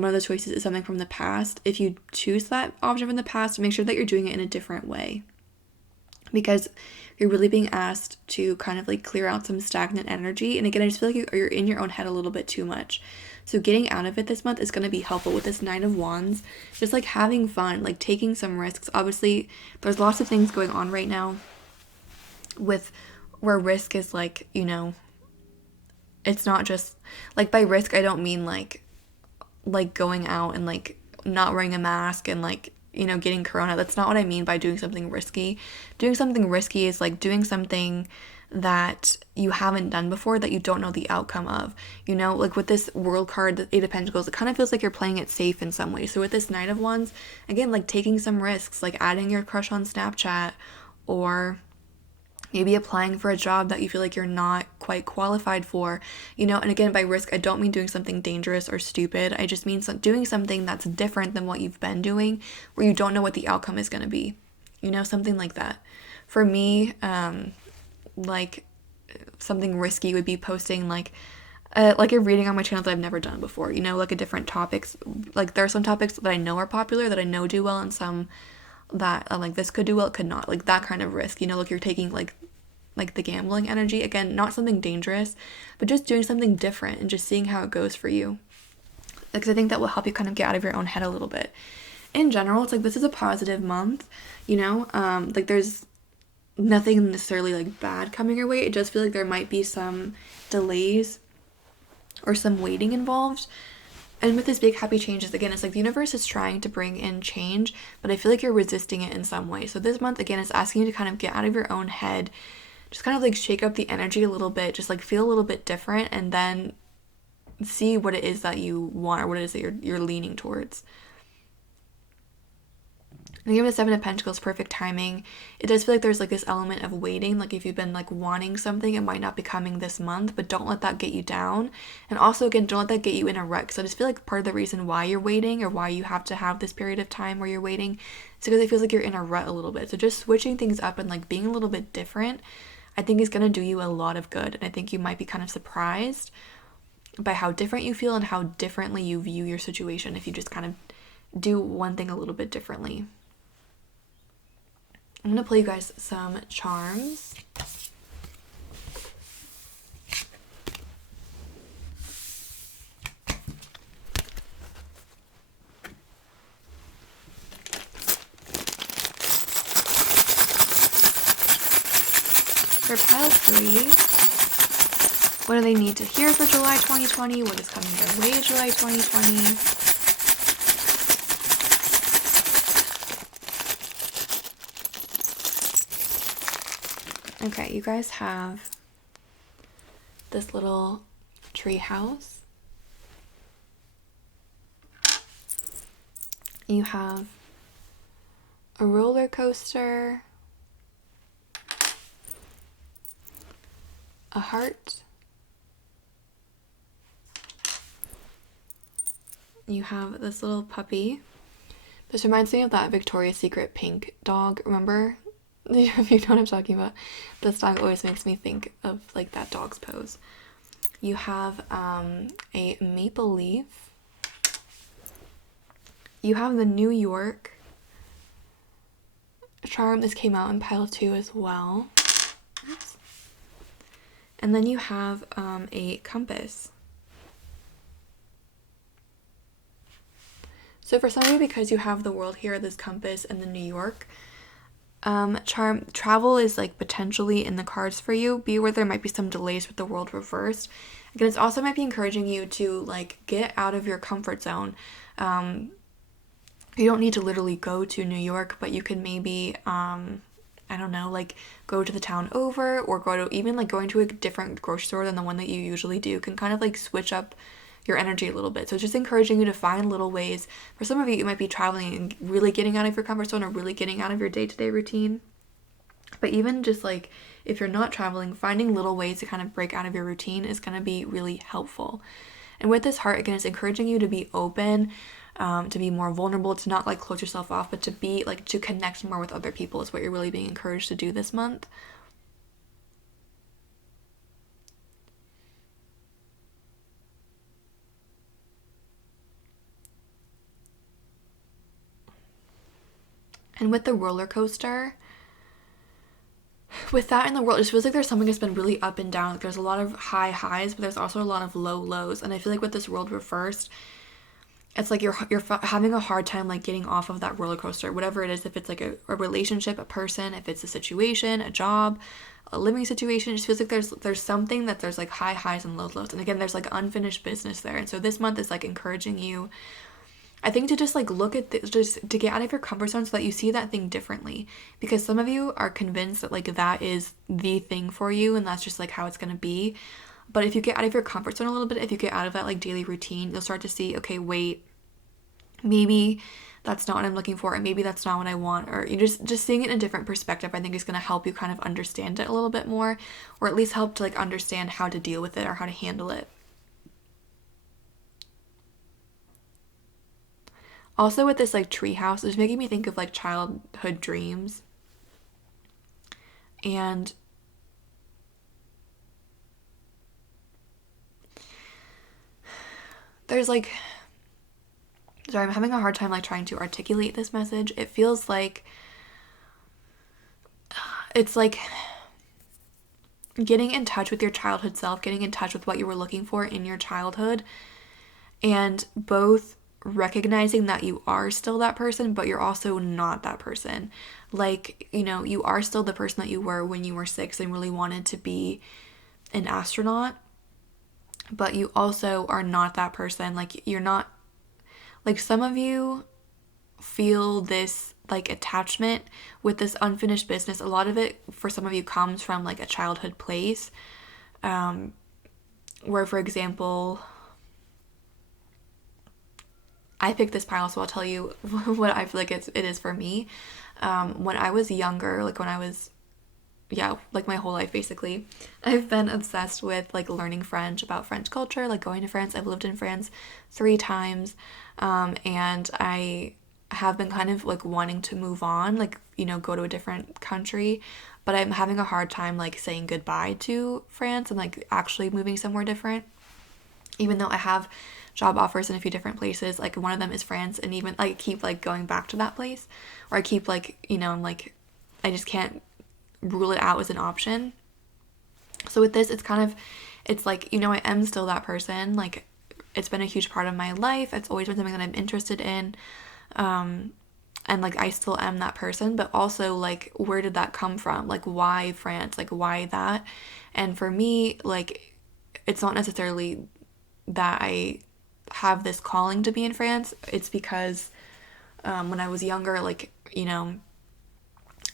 one of those choices is something from the past, if you choose that option from the past, make sure that you're doing it in a different way, because you're really being asked to kind of clear out some stagnant energy. And again, I just feel like you're in your own head a little bit too much. So getting out of it this month is going to be helpful with this Nine of Wands. Just having fun, taking some risks. Obviously, there's lots of things going on right now with where risk is it's not just by risk, I don't mean going out and not wearing a mask and getting corona. That's not what I mean by doing something risky. Doing something risky is doing something that you haven't done before, that you don't know the outcome of. With this World card, the Eight of Pentacles, it kind of feels like you're playing it safe in some way. So with this Knight of Wands, again, taking some risks, adding your crush on Snapchat, or maybe applying for a job that you feel like you're not quite qualified for, and again, by risk, I don't mean doing something dangerous or stupid. I just mean doing something that's different than what you've been doing, where you don't know what the outcome is going to be, something like that. For me, something risky would be posting a reading on my channel that I've never done before, a different topics. There are some topics that I know are popular, that I know do well, and some that this could do well, it could not, that kind of risk, you're taking the gambling energy. Again, not something dangerous, but just doing something different and just seeing how it goes for you, because I think that will help you kind of get out of your own head a little bit. In general, it's this is a positive month, there's nothing necessarily bad coming your way. It does feel like there might be some delays or some waiting involved. And with this big happy changes, again, it's the universe is trying to bring in change, but I feel like you're resisting it in some way. So this month, again, is asking you to kind of get out of your own head, just kind of shake up the energy a little bit, just feel a little bit different, and then see what it is that you want, or what it is that you're leaning towards. And given the Seven of Pentacles, perfect timing, it does feel like there's like this element of waiting. Like if you've been like wanting something, it might not be coming this month, but don't let that get you down. And also, again, don't let that get you in a rut. So I just feel like part of the reason why you're waiting, or why you have to have this period of time where you're waiting, is because it feels like you're in a rut a little bit. So just switching things up and like being a little bit different, I think is going to do you a lot of good. And I think you might be kind of surprised by how different you feel and how differently you view your situation if you just kind of do one thing a little bit differently. I'm going to play you guys some charms. For pile 3, what do they need to hear for July 2020? What is coming their way July 2020? Okay, you guys have this little tree house. You have a roller coaster, a heart, you have this little puppy. This reminds me of that Victoria's Secret pink dog, remember? If you know what I'm talking about. This dog always makes me think of like that dog's pose. You have a maple leaf. You have the New York charm. This came out in pile 2 as well. Oops. And then you have a compass. So for some of you, because you have the world here, this compass, and the New York charm, travel is like potentially in the cards for you. Be aware there might be some delays with the world reversed. Again, it's also might be encouraging you to like get out of your comfort zone. You don't need to literally go to New York, but you can maybe I don't know, like go to the town over, or go to even like going to a different grocery store than the one that you usually do can kind of like switch up your energy a little bit. So it's just encouraging you to find little ways. For some of you, you might be traveling and really getting out of your comfort zone, or really getting out of your day-to-day routine. But even just like if you're not traveling, finding little ways to kind of break out of your routine is going to be really helpful. And with this heart, again, it's encouraging you to be open, to be more vulnerable, to not like close yourself off, but to be like, to connect more with other people is what you're really being encouraged to do this month. And with the roller coaster, with that in the world, it just feels like there's something that's been really up and down. Like there's a lot of high highs, but there's also a lot of low lows. And I feel like with this world reversed, it's like you're having a hard time like getting off of that roller coaster, whatever it is. If it's like a relationship, a person, if it's a situation, a job, a living situation, it just feels like there's something that there's like high highs and low lows. And again, there's like unfinished business there. And so this month is like encouraging you, I think, to just like look at this, just to get out of your comfort zone so that you see that thing differently. Because some of you are convinced that like that is the thing for you and that's just like how it's going to be. But if you get out of your comfort zone a little bit, if you get out of that like daily routine, you'll start to see, okay, wait, maybe that's not what I'm looking for, and maybe that's not what I want. Or you just seeing it in a different perspective, I think is going to help you kind of understand it a little bit more, or at least help to like understand how to deal with it or how to handle it. Also with this like tree house, it's making me think of like childhood dreams. And there's like, sorry, I'm having a hard time like trying to articulate this message. It feels like it's like getting in touch with your childhood self, getting in touch with what you were looking for in your childhood, and both recognizing that you are still that person, but you're also not that person. Like, you know, you are still the person that you were when you were 6 and really wanted to be an astronaut, but you also are not that person. Like, you're not, like, some of you feel this like attachment with this unfinished business. A lot of it for some of you comes from like a childhood place, where, for example, I picked this pile, so I'll tell you what I feel like it is for me. When I was younger, like when I was, yeah, like my whole life basically, I've been obsessed with like learning French, about French culture, like going to France. I've lived in France 3 times, and I have been kind of like wanting to move on, like, you know, go to a different country, but I'm having a hard time like saying goodbye to France and like actually moving somewhere different, even though I have job offers in a few different places. Like one of them is France, and even I keep like going back to that place, or I keep like, you know, I'm like, I just can't rule it out as an option. So with this, it's kind of, it's like, you know, I am still that person. Like it's been a huge part of my life. It's always been something that I'm interested in. And like I still am that person, but also like where did that come from? Like why France? Like why that? And for me, like it's not necessarily that I have this calling to be in France. It's because when I was younger, like, you know,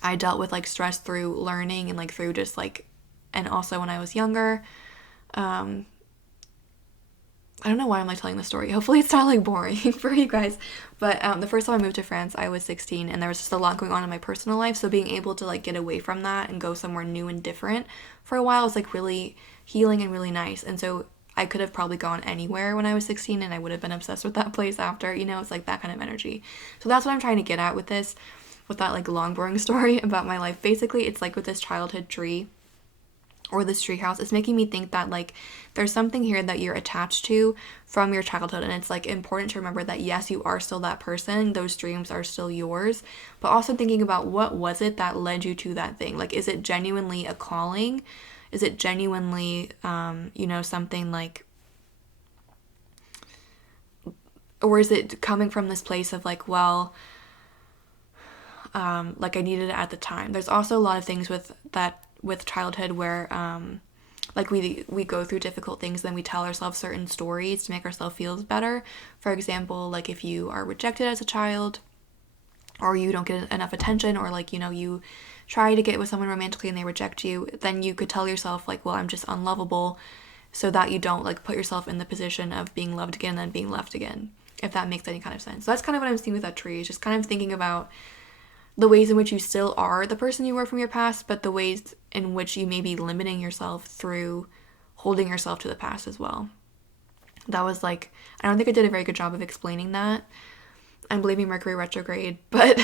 I dealt with like stress through learning and like through just like, and also when I was younger, I don't know why I'm like telling this story. Hopefully it's not like boring for you guys. But the first time I moved to France, I was 16, and there was just a lot going on in my personal life. So being able to like get away from that and go somewhere new and different for a while was like really healing and really nice. And so I could have probably gone anywhere when I was 16 and I would have been obsessed with that place after, you know, it's like that kind of energy. So that's what I'm trying to get at with this, with that like long boring story about my life. Basically, it's like with this childhood tree or this tree house, it's making me think that like there's something here that you're attached to from your childhood, and it's like important to remember that yes, you are still that person, those dreams are still yours, but also thinking about what was it that led you to that thing. Like, is it genuinely a calling? Is it genuinely you know, something like, or is it coming from this place of like, well, like I needed it at the time. There's also a lot of things with that, with childhood, where like we go through difficult things, then we tell ourselves certain stories to make ourselves feel better. For example, like if you are rejected as a child, or you don't get enough attention, or like, you know, you try to get with someone romantically and they reject you, then you could tell yourself like, well, I'm just unlovable, so that you don't like put yourself in the position of being loved again and then being left again, if that makes any kind of sense. So that's kind of what I'm seeing with that tree, is just kind of thinking about the ways in which you still are the person you were from your past, but the ways in which you may be limiting yourself through holding yourself to the past as well. That was like, I don't think I did a very good job of explaining that. I'm blaming Mercury retrograde, but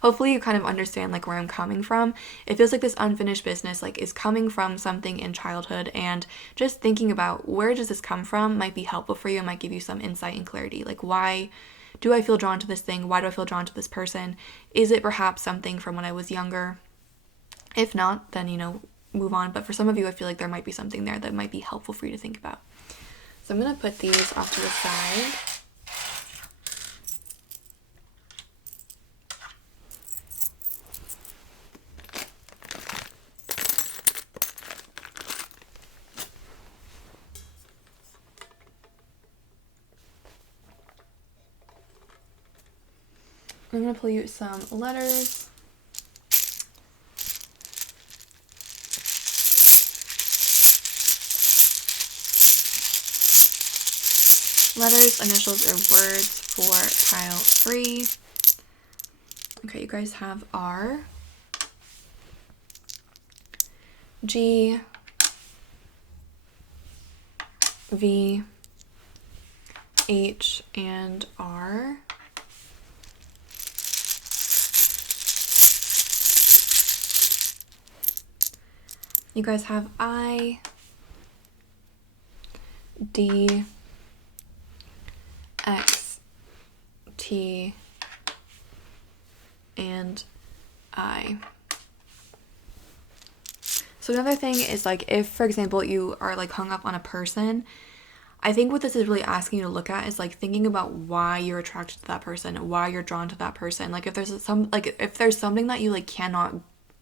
hopefully you kind of understand like where I'm coming from. It feels like this unfinished business like is coming from something in childhood, and just thinking about where does this come from might be helpful for you. It might give you some insight and clarity. Like, why do I feel drawn to this thing? Why do I feel drawn to this person? Is it perhaps something from when I was younger? If not, then, you know, move on. But for some of you, I feel like there might be something there that might be helpful for you to think about. So I'm going to put these off to the side. I'm going to pull you some letters. Letters, initials, or words for pile 3. Okay, you guys have R, G, V, H, and R. You guys have I, D, X, T, and I. So another thing is like, if for example you are like hung up on a person, I think what this is really asking you to look at is like thinking about why you're attracted to that person, why you're drawn to that person. Like if there's something that you like cannot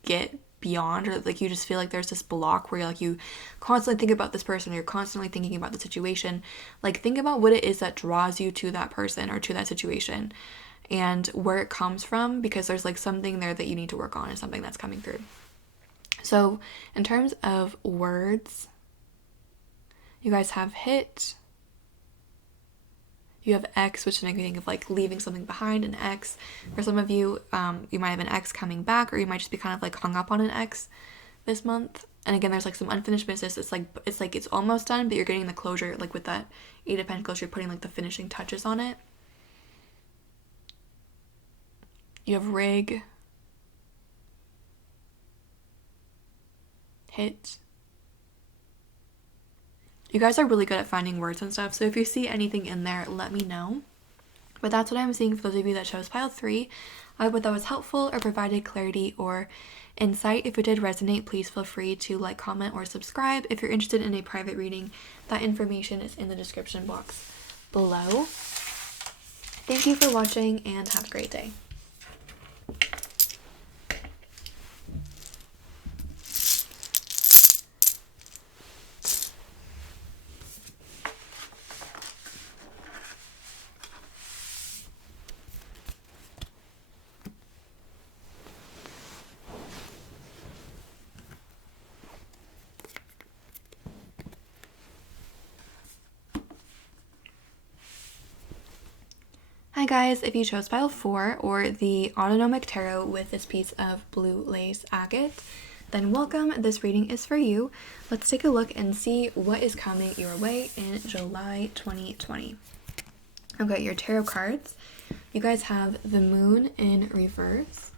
get beyond, or like you just feel like there's this block where you constantly think about this person, or you're constantly thinking about the situation, like think about what it is that draws you to that person or to that situation, and where it comes from, because there's like something there that you need to work on, and something that's coming through. So in terms of words, you guys have hit, You have X, which makes me think of like leaving something behind, an X. For some of you, you might have an X coming back, or you might just be kind of like hung up on an X this month. And again, there's like some unfinished business. It's like it's almost done, but you're getting the closure. Like with that Eight of Pentacles, you're putting like the finishing touches on it. You have rig, hit. You guys are really good at finding words and stuff, so if you see anything in there, let me know. But that's what I'm seeing for those of you that chose pile 3. I hope that was helpful or provided clarity or insight. If it did resonate, please feel free to like, comment, or subscribe. If you're interested in a private reading, that information is in the description box below. Thank you for watching and have a great day. Hi guys, if you chose pile 4 or the autonomic tarot with this piece of blue lace agate, then welcome. This reading is for you. Let's take a look and see what is coming your way in July 2020. Okay, your tarot cards. You guys have the moon in reverse.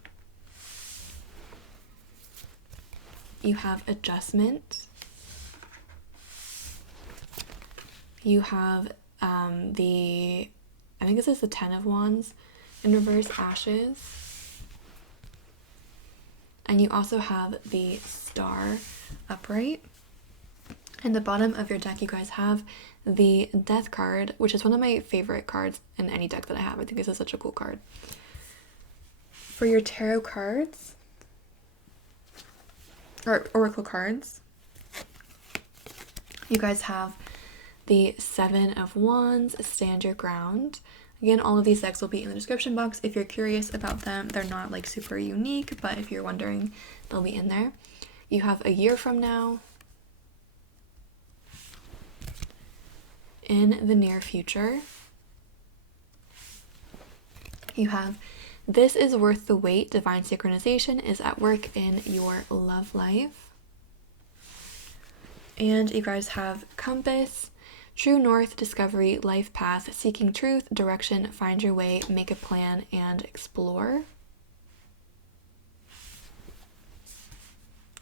You have adjustment. You have I think this is the 10 of Wands in reverse, ashes. And you also have the star upright. In the bottom of your deck, you guys have the death card, which is one of my favorite cards in any deck that I have. I think this is such a cool card. For your tarot cards, or oracle cards, you guys have the 7 of Wands, stand your ground. Again, all of these decks will be in the description box if you're curious about them. They're not like super unique, but if you're wondering, they'll be in there. You have a year from now, in the near future. You have this is worth the wait, divine synchronization is at work in your love life. And you guys have compass, true north, discovery, life path, seeking truth, direction, find your way, make a plan, and explore.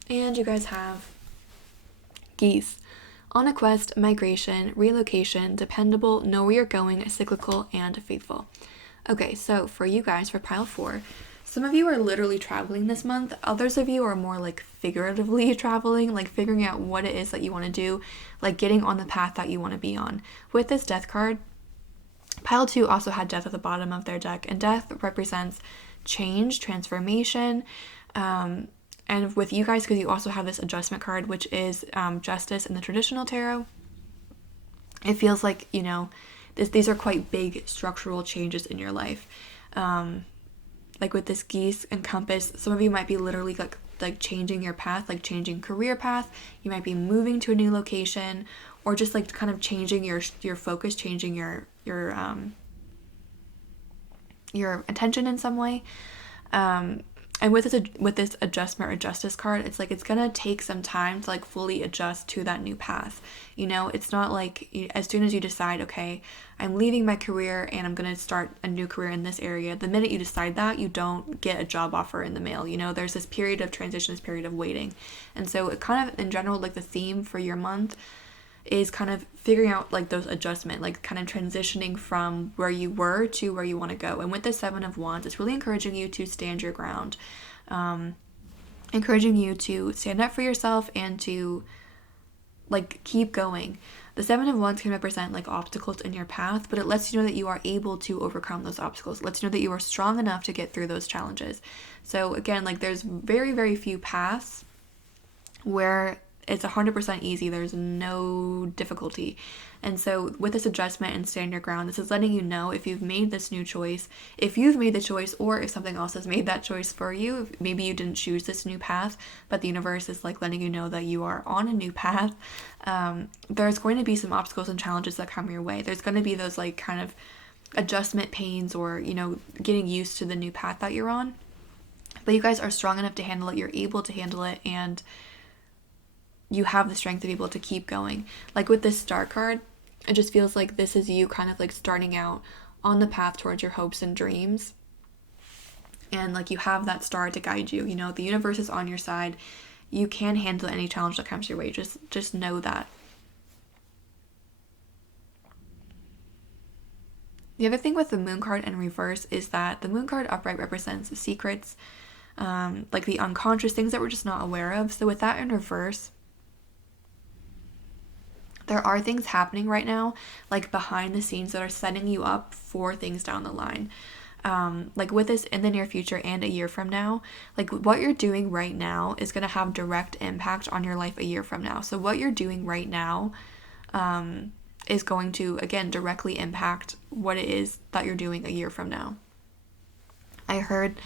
And you guys have geese, on a quest, migration, relocation, dependable, know where you're going, cyclical, and faithful. Okay, so for you guys, for pile 4, some of you are literally traveling this month. Others of you are more like figuratively traveling, like figuring out what it is that you want to do, like getting on the path that you want to be on. With this death card, pile 2 also had death at the bottom of their deck, and death represents change, transformation. And with you guys, because you also have this adjustment card, which is justice in the traditional tarot, it feels like, you know, these are quite big structural changes in your life. Like with this geese and compass, some of you might be literally like changing your path, like changing career path. You might be moving to a new location, or just like kind of changing your focus, changing your attention in some way. And with this adjustment or justice card, it's like it's gonna take some time to like fully adjust to that new path. You know, it's not like as soon as you decide, okay, I'm leaving my career and I'm gonna start a new career in this area, the minute you decide that, you don't get a job offer in the mail. You know, there's this period of transition, this period of waiting. And so it kind of, in general, like the theme for your month is kind of figuring out like those adjustment, like kind of transitioning from where you were to where you want to go. And with the 7 of Wands, it's really encouraging you to stand your ground, encouraging you to stand up for yourself and to like keep going. The 7 of Wands can represent like obstacles in your path, but it lets you know that you are able to overcome those obstacles. It lets you know that you are strong enough to get through those challenges. So again, like there's very, very few paths where it's 100% easy. There's no difficulty. And so with this adjustment and stand your ground, this is letting you know if you've made this new choice, if you've made the choice, or if something else has made that choice for you. Maybe you didn't choose this new path, but the universe is like letting you know that you are on a new path. There's going to be some obstacles and challenges that come your way. There's going to be those like kind of adjustment pains or, getting used to the new path that you're on. But you guys are strong enough to handle it. You're able to handle it, and you have the strength to be able to keep going. Like with this star card, it just feels like this is you kind of like starting out on the path towards your hopes and dreams. And like you have that star to guide you. The universe is on your side. You can handle any challenge that comes your way. Just know that. The other thing with the moon card in reverse is that the moon card upright represents secrets, like the unconscious things that we're just not aware of. So with that in reverse, there are things happening right now, like behind the scenes, that are setting you up for things down the line. Like with this in the near future and a year from now, like what you're doing right now is going to have direct impact on your life a year from now. So what you're doing right now is going to, again, directly impact what it is that you're doing a year from now. I heard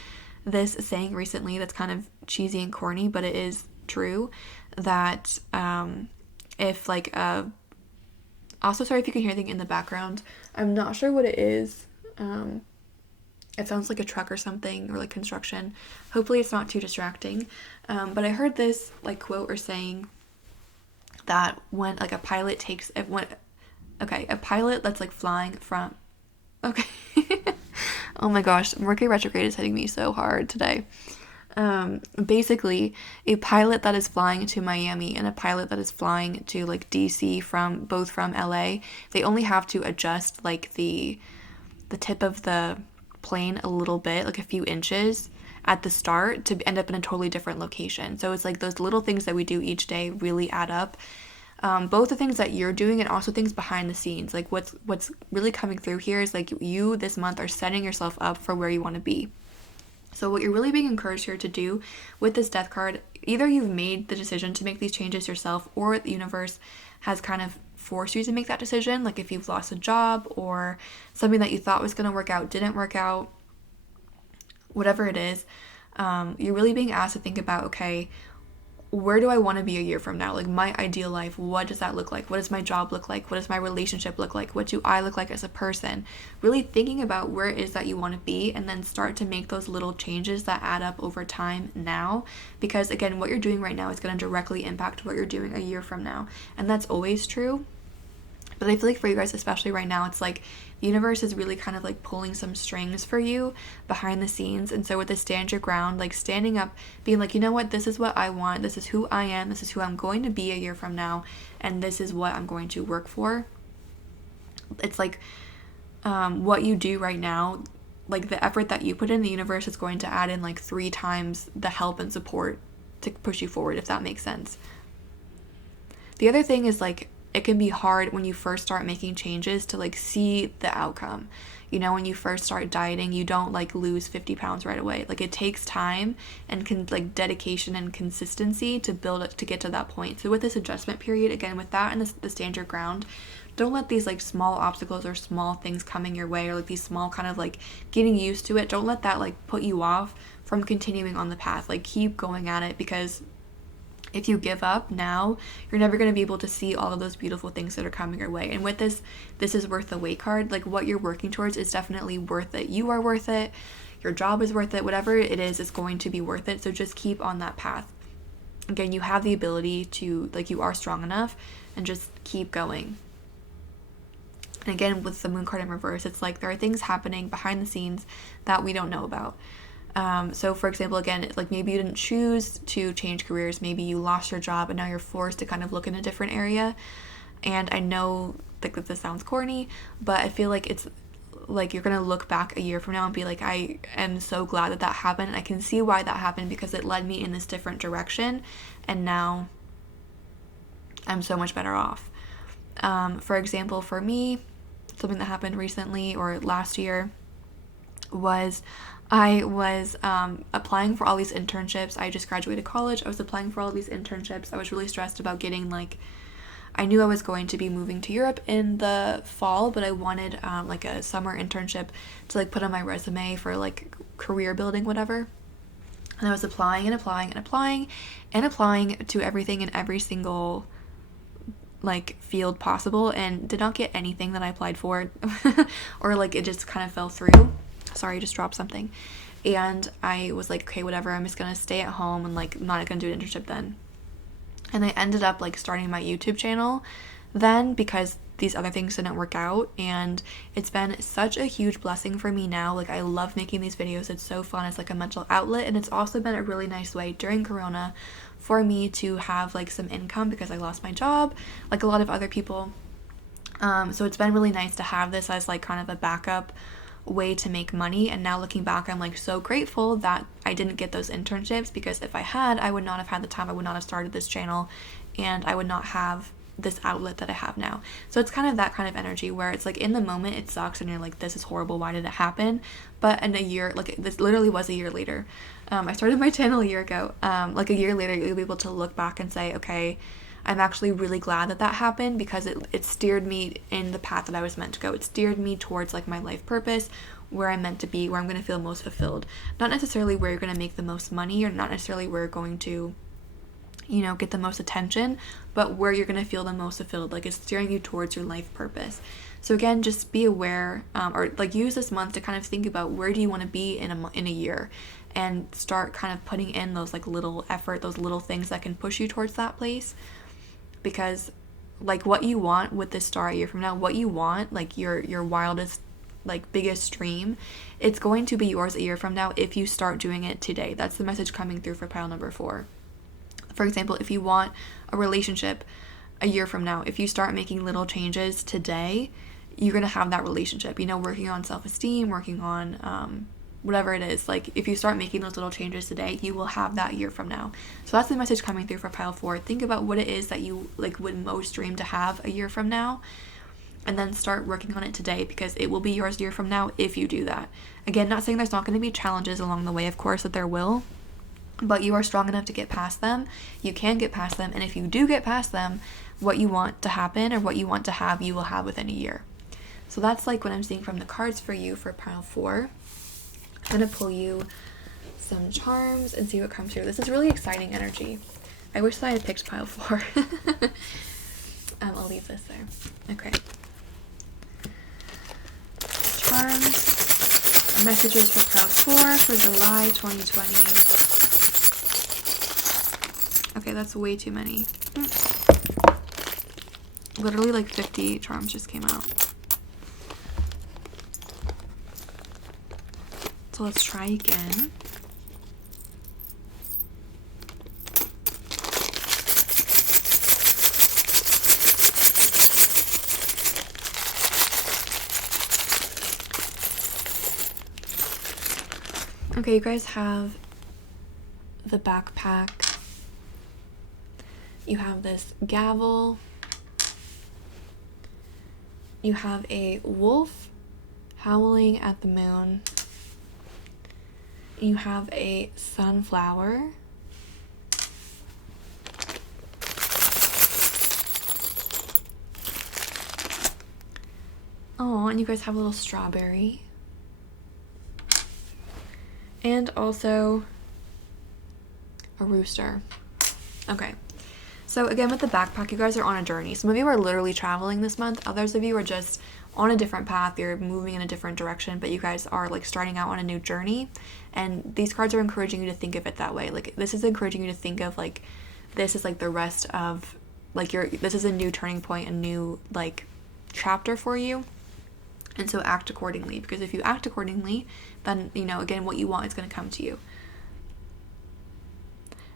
this saying recently that's kind of cheesy and corny, but it is true, that if like also sorry if you can hear anything in the background. I'm not sure what it is. It sounds like a truck or something, or like construction. Hopefully it's not too distracting. But I heard this like quote or saying that when like a pilot that's like flying from, okay. Oh my gosh, Mercury retrograde is hitting me so hard today. Basically, a pilot that is flying to Miami and a pilot that is flying to like DC both from LA, they only have to adjust like the tip of the plane a little bit, like a few inches at the start, to end up in a totally different location. So it's like those little things that we do each day really add up. Both the things that you're doing and also things behind the scenes. Like what's really coming through here is like you this month are setting yourself up for where you want to be. So what you're really being encouraged here to do with this death card, either you've made the decision to make these changes yourself, or the universe has kind of forced you to make that decision. Like if you've lost a job or something that you thought was going to work out didn't work out, whatever it is, you're really being asked to think about, okay, where do I want to be a year from now? Like my ideal life, what does that look like? What does my job look like? What does my relationship look like? What do I look like as a person? Really thinking about where it is that you want to be, and then start to make those little changes that add up over time now. Because again, what you're doing right now is going to directly impact what you're doing a year from now. And that's always true. But I feel like for you guys, especially right now, it's like the universe is really kind of like pulling some strings for you behind the scenes. And so with the stand your ground, like standing up, being like, you know what, this is what I want. This is who I am. This is who I'm going to be a year from now. And this is what I'm going to work for. It's like what you do right now, like the effort that you put in, the universe is going to add in like 3 times the help and support to push you forward, if that makes sense. The other thing is like, it can be hard when you first start making changes to like see the outcome. When you first start dieting, you don't like lose 50 pounds right away. Like it takes time and like dedication and consistency to build it to get to that point. So with this adjustment period, again, with that and the stand your ground, don't let these like small obstacles or small things coming your way, or like these small kind of like getting used to it, don't let that like put you off from continuing on the path. Like keep going at it, because if you give up now, you're never going to be able to see all of those beautiful things that are coming your way. And with this is worth the wait card. Like what you're working towards is definitely worth it. You are worth it. Your job is worth it. Whatever it is going to be worth it. So just keep on that path. Again, you have the ability to, like, you are strong enough, and just keep going. And again, with the moon card in reverse, it's like there are things happening behind the scenes that we don't know about. So for example, again, like maybe you didn't choose to change careers, maybe you lost your job and now you're forced to kind of look in a different area. And I know like that this sounds corny, but I feel like it's like you're going to look back a year from now and be like, I am so glad that happened. And I can see why that happened, because it led me in this different direction. And now I'm so much better off. For example, for me, something that happened recently or last year was I was applying for all these internships. I just graduated college. I was applying for all these internships. I was really stressed about getting I knew I was going to be moving to Europe in the fall, but I wanted like a summer internship to like put on my resume for like career building, whatever. And I was applying and applying and applying and applying to everything and every single like field possible and did not get anything that I applied for or like it just kind of fell through. Sorry, I just dropped something. And I was like, okay, whatever, I'm just gonna stay at home and like not gonna do an internship then. And I ended up like starting my YouTube channel then because these other things didn't work out, and it's been such a huge blessing for me now. Like I love making these videos. It's so fun. It's like a mental outlet, and it's also been a really nice way during Corona for me to have like some income because I lost my job like a lot of other people. So it's been really nice to have this as like kind of a backup way to make money. And now looking back, I'm like so grateful that I didn't get those internships, because if I had, I would not have had the time, I would not have started this channel, and I would not have this outlet that I have now. So it's kind of that kind of energy where it's like in the moment it sucks and you're like, this is horrible, why did it happen? But in a year, like this literally was a year later. I started my channel a year ago. Like a year later you'll be able to look back and say, okay, I'm actually really glad that that happened, because it steered me in the path that I was meant to go. It steered me towards like my life purpose, where I'm meant to be, where I'm going to feel most fulfilled. Not necessarily where you're going to make the most money, or not necessarily where you're going to, you know, get the most attention, but where you're going to feel the most fulfilled. Like it's steering you towards your life purpose. So again, just be aware, or like use this month to kind of think about where do you want to be in a year, and start kind of putting in those like little effort, those little things that can push you towards that place. Because like what you want with this star a year from now, what you want, like your wildest, like biggest dream, it's going to be yours a year from now if you start doing it today. That's the message coming through for pile number 4. For example, if you want a relationship a year from now, if you start making little changes today, you're going to have that relationship, you know, working on self-esteem, working on whatever it is. Like if you start making those little changes today, you will have that year from now. So that's the message coming through for pile 4. Think about what it is that you like would most dream to have a year from now, and then start working on it today, because it will be yours a year from now if you do that. Again, not saying there's not going to be challenges along the way, of course that there will, but you are strong enough to get past them. You can get past them, and if you do get past them, what you want to happen or what you want to have, you will have within a year. So that's like what I'm seeing from the cards for you for pile 4. I'm going to pull you some charms and see what comes through. This is really exciting energy. I wish that I had picked pile 4. I'll leave this there. Okay. Charms. Messages for pile 4 for July 2020. Okay, that's way too many. Literally like 50 charms just came out. So let's try again. Okay, you guys have the backpack. You have this gavel. You have a wolf howling at the moon. You have a sunflower. Oh, and you guys have a little strawberry. And also a rooster. Okay. So again, with the backpack, you guys are on a journey. Some of you are literally traveling this month. Others of you are just on a different path. You're moving in a different direction, but you guys are like starting out on a new journey. And these cards are encouraging you to think of it that way. Like this is encouraging you to think of like, this is like the rest of like this is a new turning point, a new like chapter for you. And so act accordingly, because if you act accordingly, then, you know, again, what you want is going to come to you.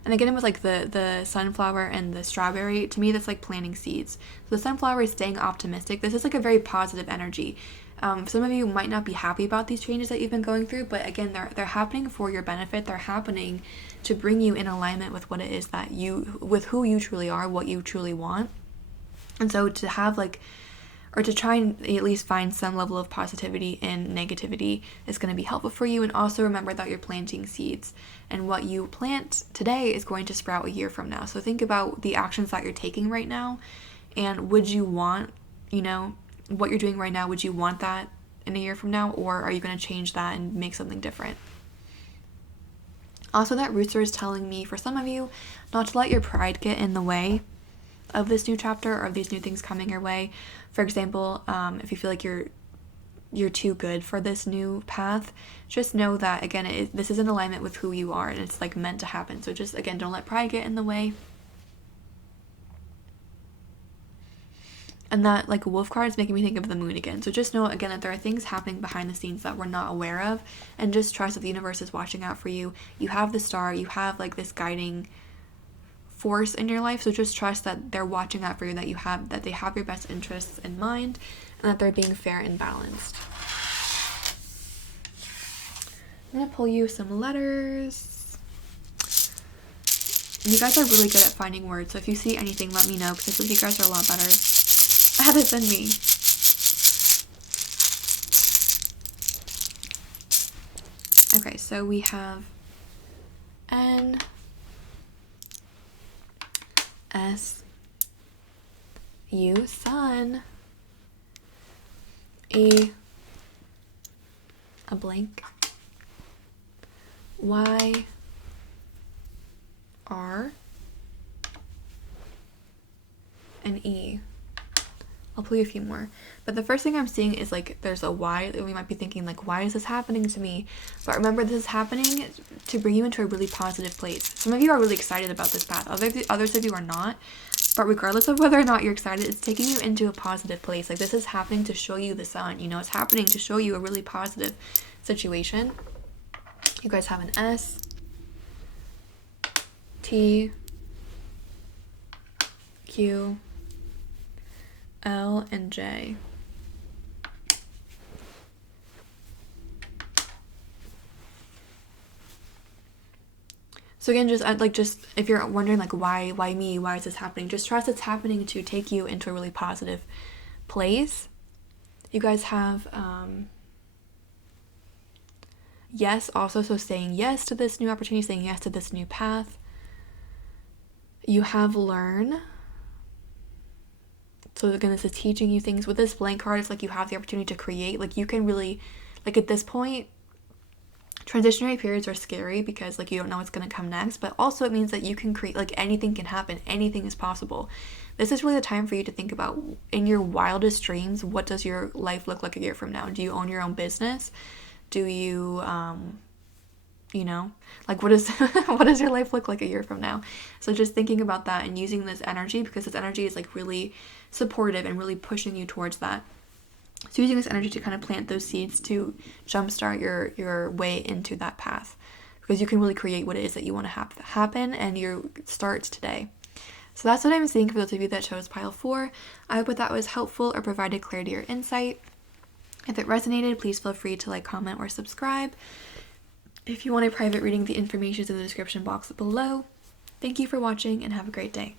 And again, with like the sunflower and the strawberry, to me, that's like planting seeds. So the sunflower is staying optimistic. This is like a very positive energy. Some of you might not be happy about these changes that you've been going through, but again, they're happening for your benefit. They're happening to bring you in alignment with what it is that with who you truly are, what you truly want. And so to have like, or to try and at least find some level of positivity in negativity is going to be helpful for you. And also remember that you're planting seeds, and what you plant today is going to sprout a year from now. So think about the actions that you're taking right now, and would you want, you know, what you're doing right now, would you want that in a year from now, or are you going to change that and make something different? Also, that rooster is telling me, for some of you, not to let your pride get in the way of this new chapter or of these new things coming your way. For example, if you feel like you're too good for this new path, just know that, again, this is in alignment with who you are, and it's like meant to happen. So just, again, don't let pride get in the way. And that, like, wolf card is making me think of the moon again. So just know, again, that there are things happening behind the scenes that we're not aware of, and just trust that the universe is watching out for you. You have the star, you have, like, this guiding force in your life, so just trust that they're watching out for you, that they have your best interests in mind, and that they're being fair and balanced. I'm gonna pull you some letters. You guys are really good at finding words, so if you see anything, let me know, because I feel like you guys are a lot better at it than me. Okay, so we have N, S, U, sun, E, a blank, Y, R, and E. I'll pull you a few more. But the first thing I'm seeing is, like, there's a Y. We might be thinking, like, why is this happening to me? But remember, this is happening to bring you into a really positive place. Some of you are really excited about this path. Others of you are not. But regardless of whether or not you're excited, it's taking you into a positive place. Like, this is happening to show you the sun. You know, it's happening to show you a really positive situation. You guys have an S, T, Q, L, and J. So again, just if you're wondering, like, why me, why is this happening, just trust it's happening to take you into a really positive place. You guys have yes also, so saying yes to this new opportunity, saying yes to this new path. You have learn. So again, this is teaching you things. With this blank card, it's like you have the opportunity to create. Like, you can really, like, at this point, transitionary periods are scary because, like, you don't know what's going to come next, but also it means that you can create, like, anything can happen. Anything is possible. This is really the time for you to think about, in your wildest dreams, what does your life look like a year from now? Do you own your own business? Do you, you know, like, what does your life look like a year from now? So just thinking about that and using this energy, because this energy is, like, really supportive and really pushing you towards that. So using this energy to kind of plant those seeds to jumpstart your way into that path, because you can really create what it is that you want to have happen, and your starts today. So that's what I'm seeing for those of you that chose pile 4. I hope that was helpful or provided clarity or insight. If it resonated, please feel free to like, comment, or subscribe. If you want a private reading, the information is in the description box below. Thank you for watching and have a great day.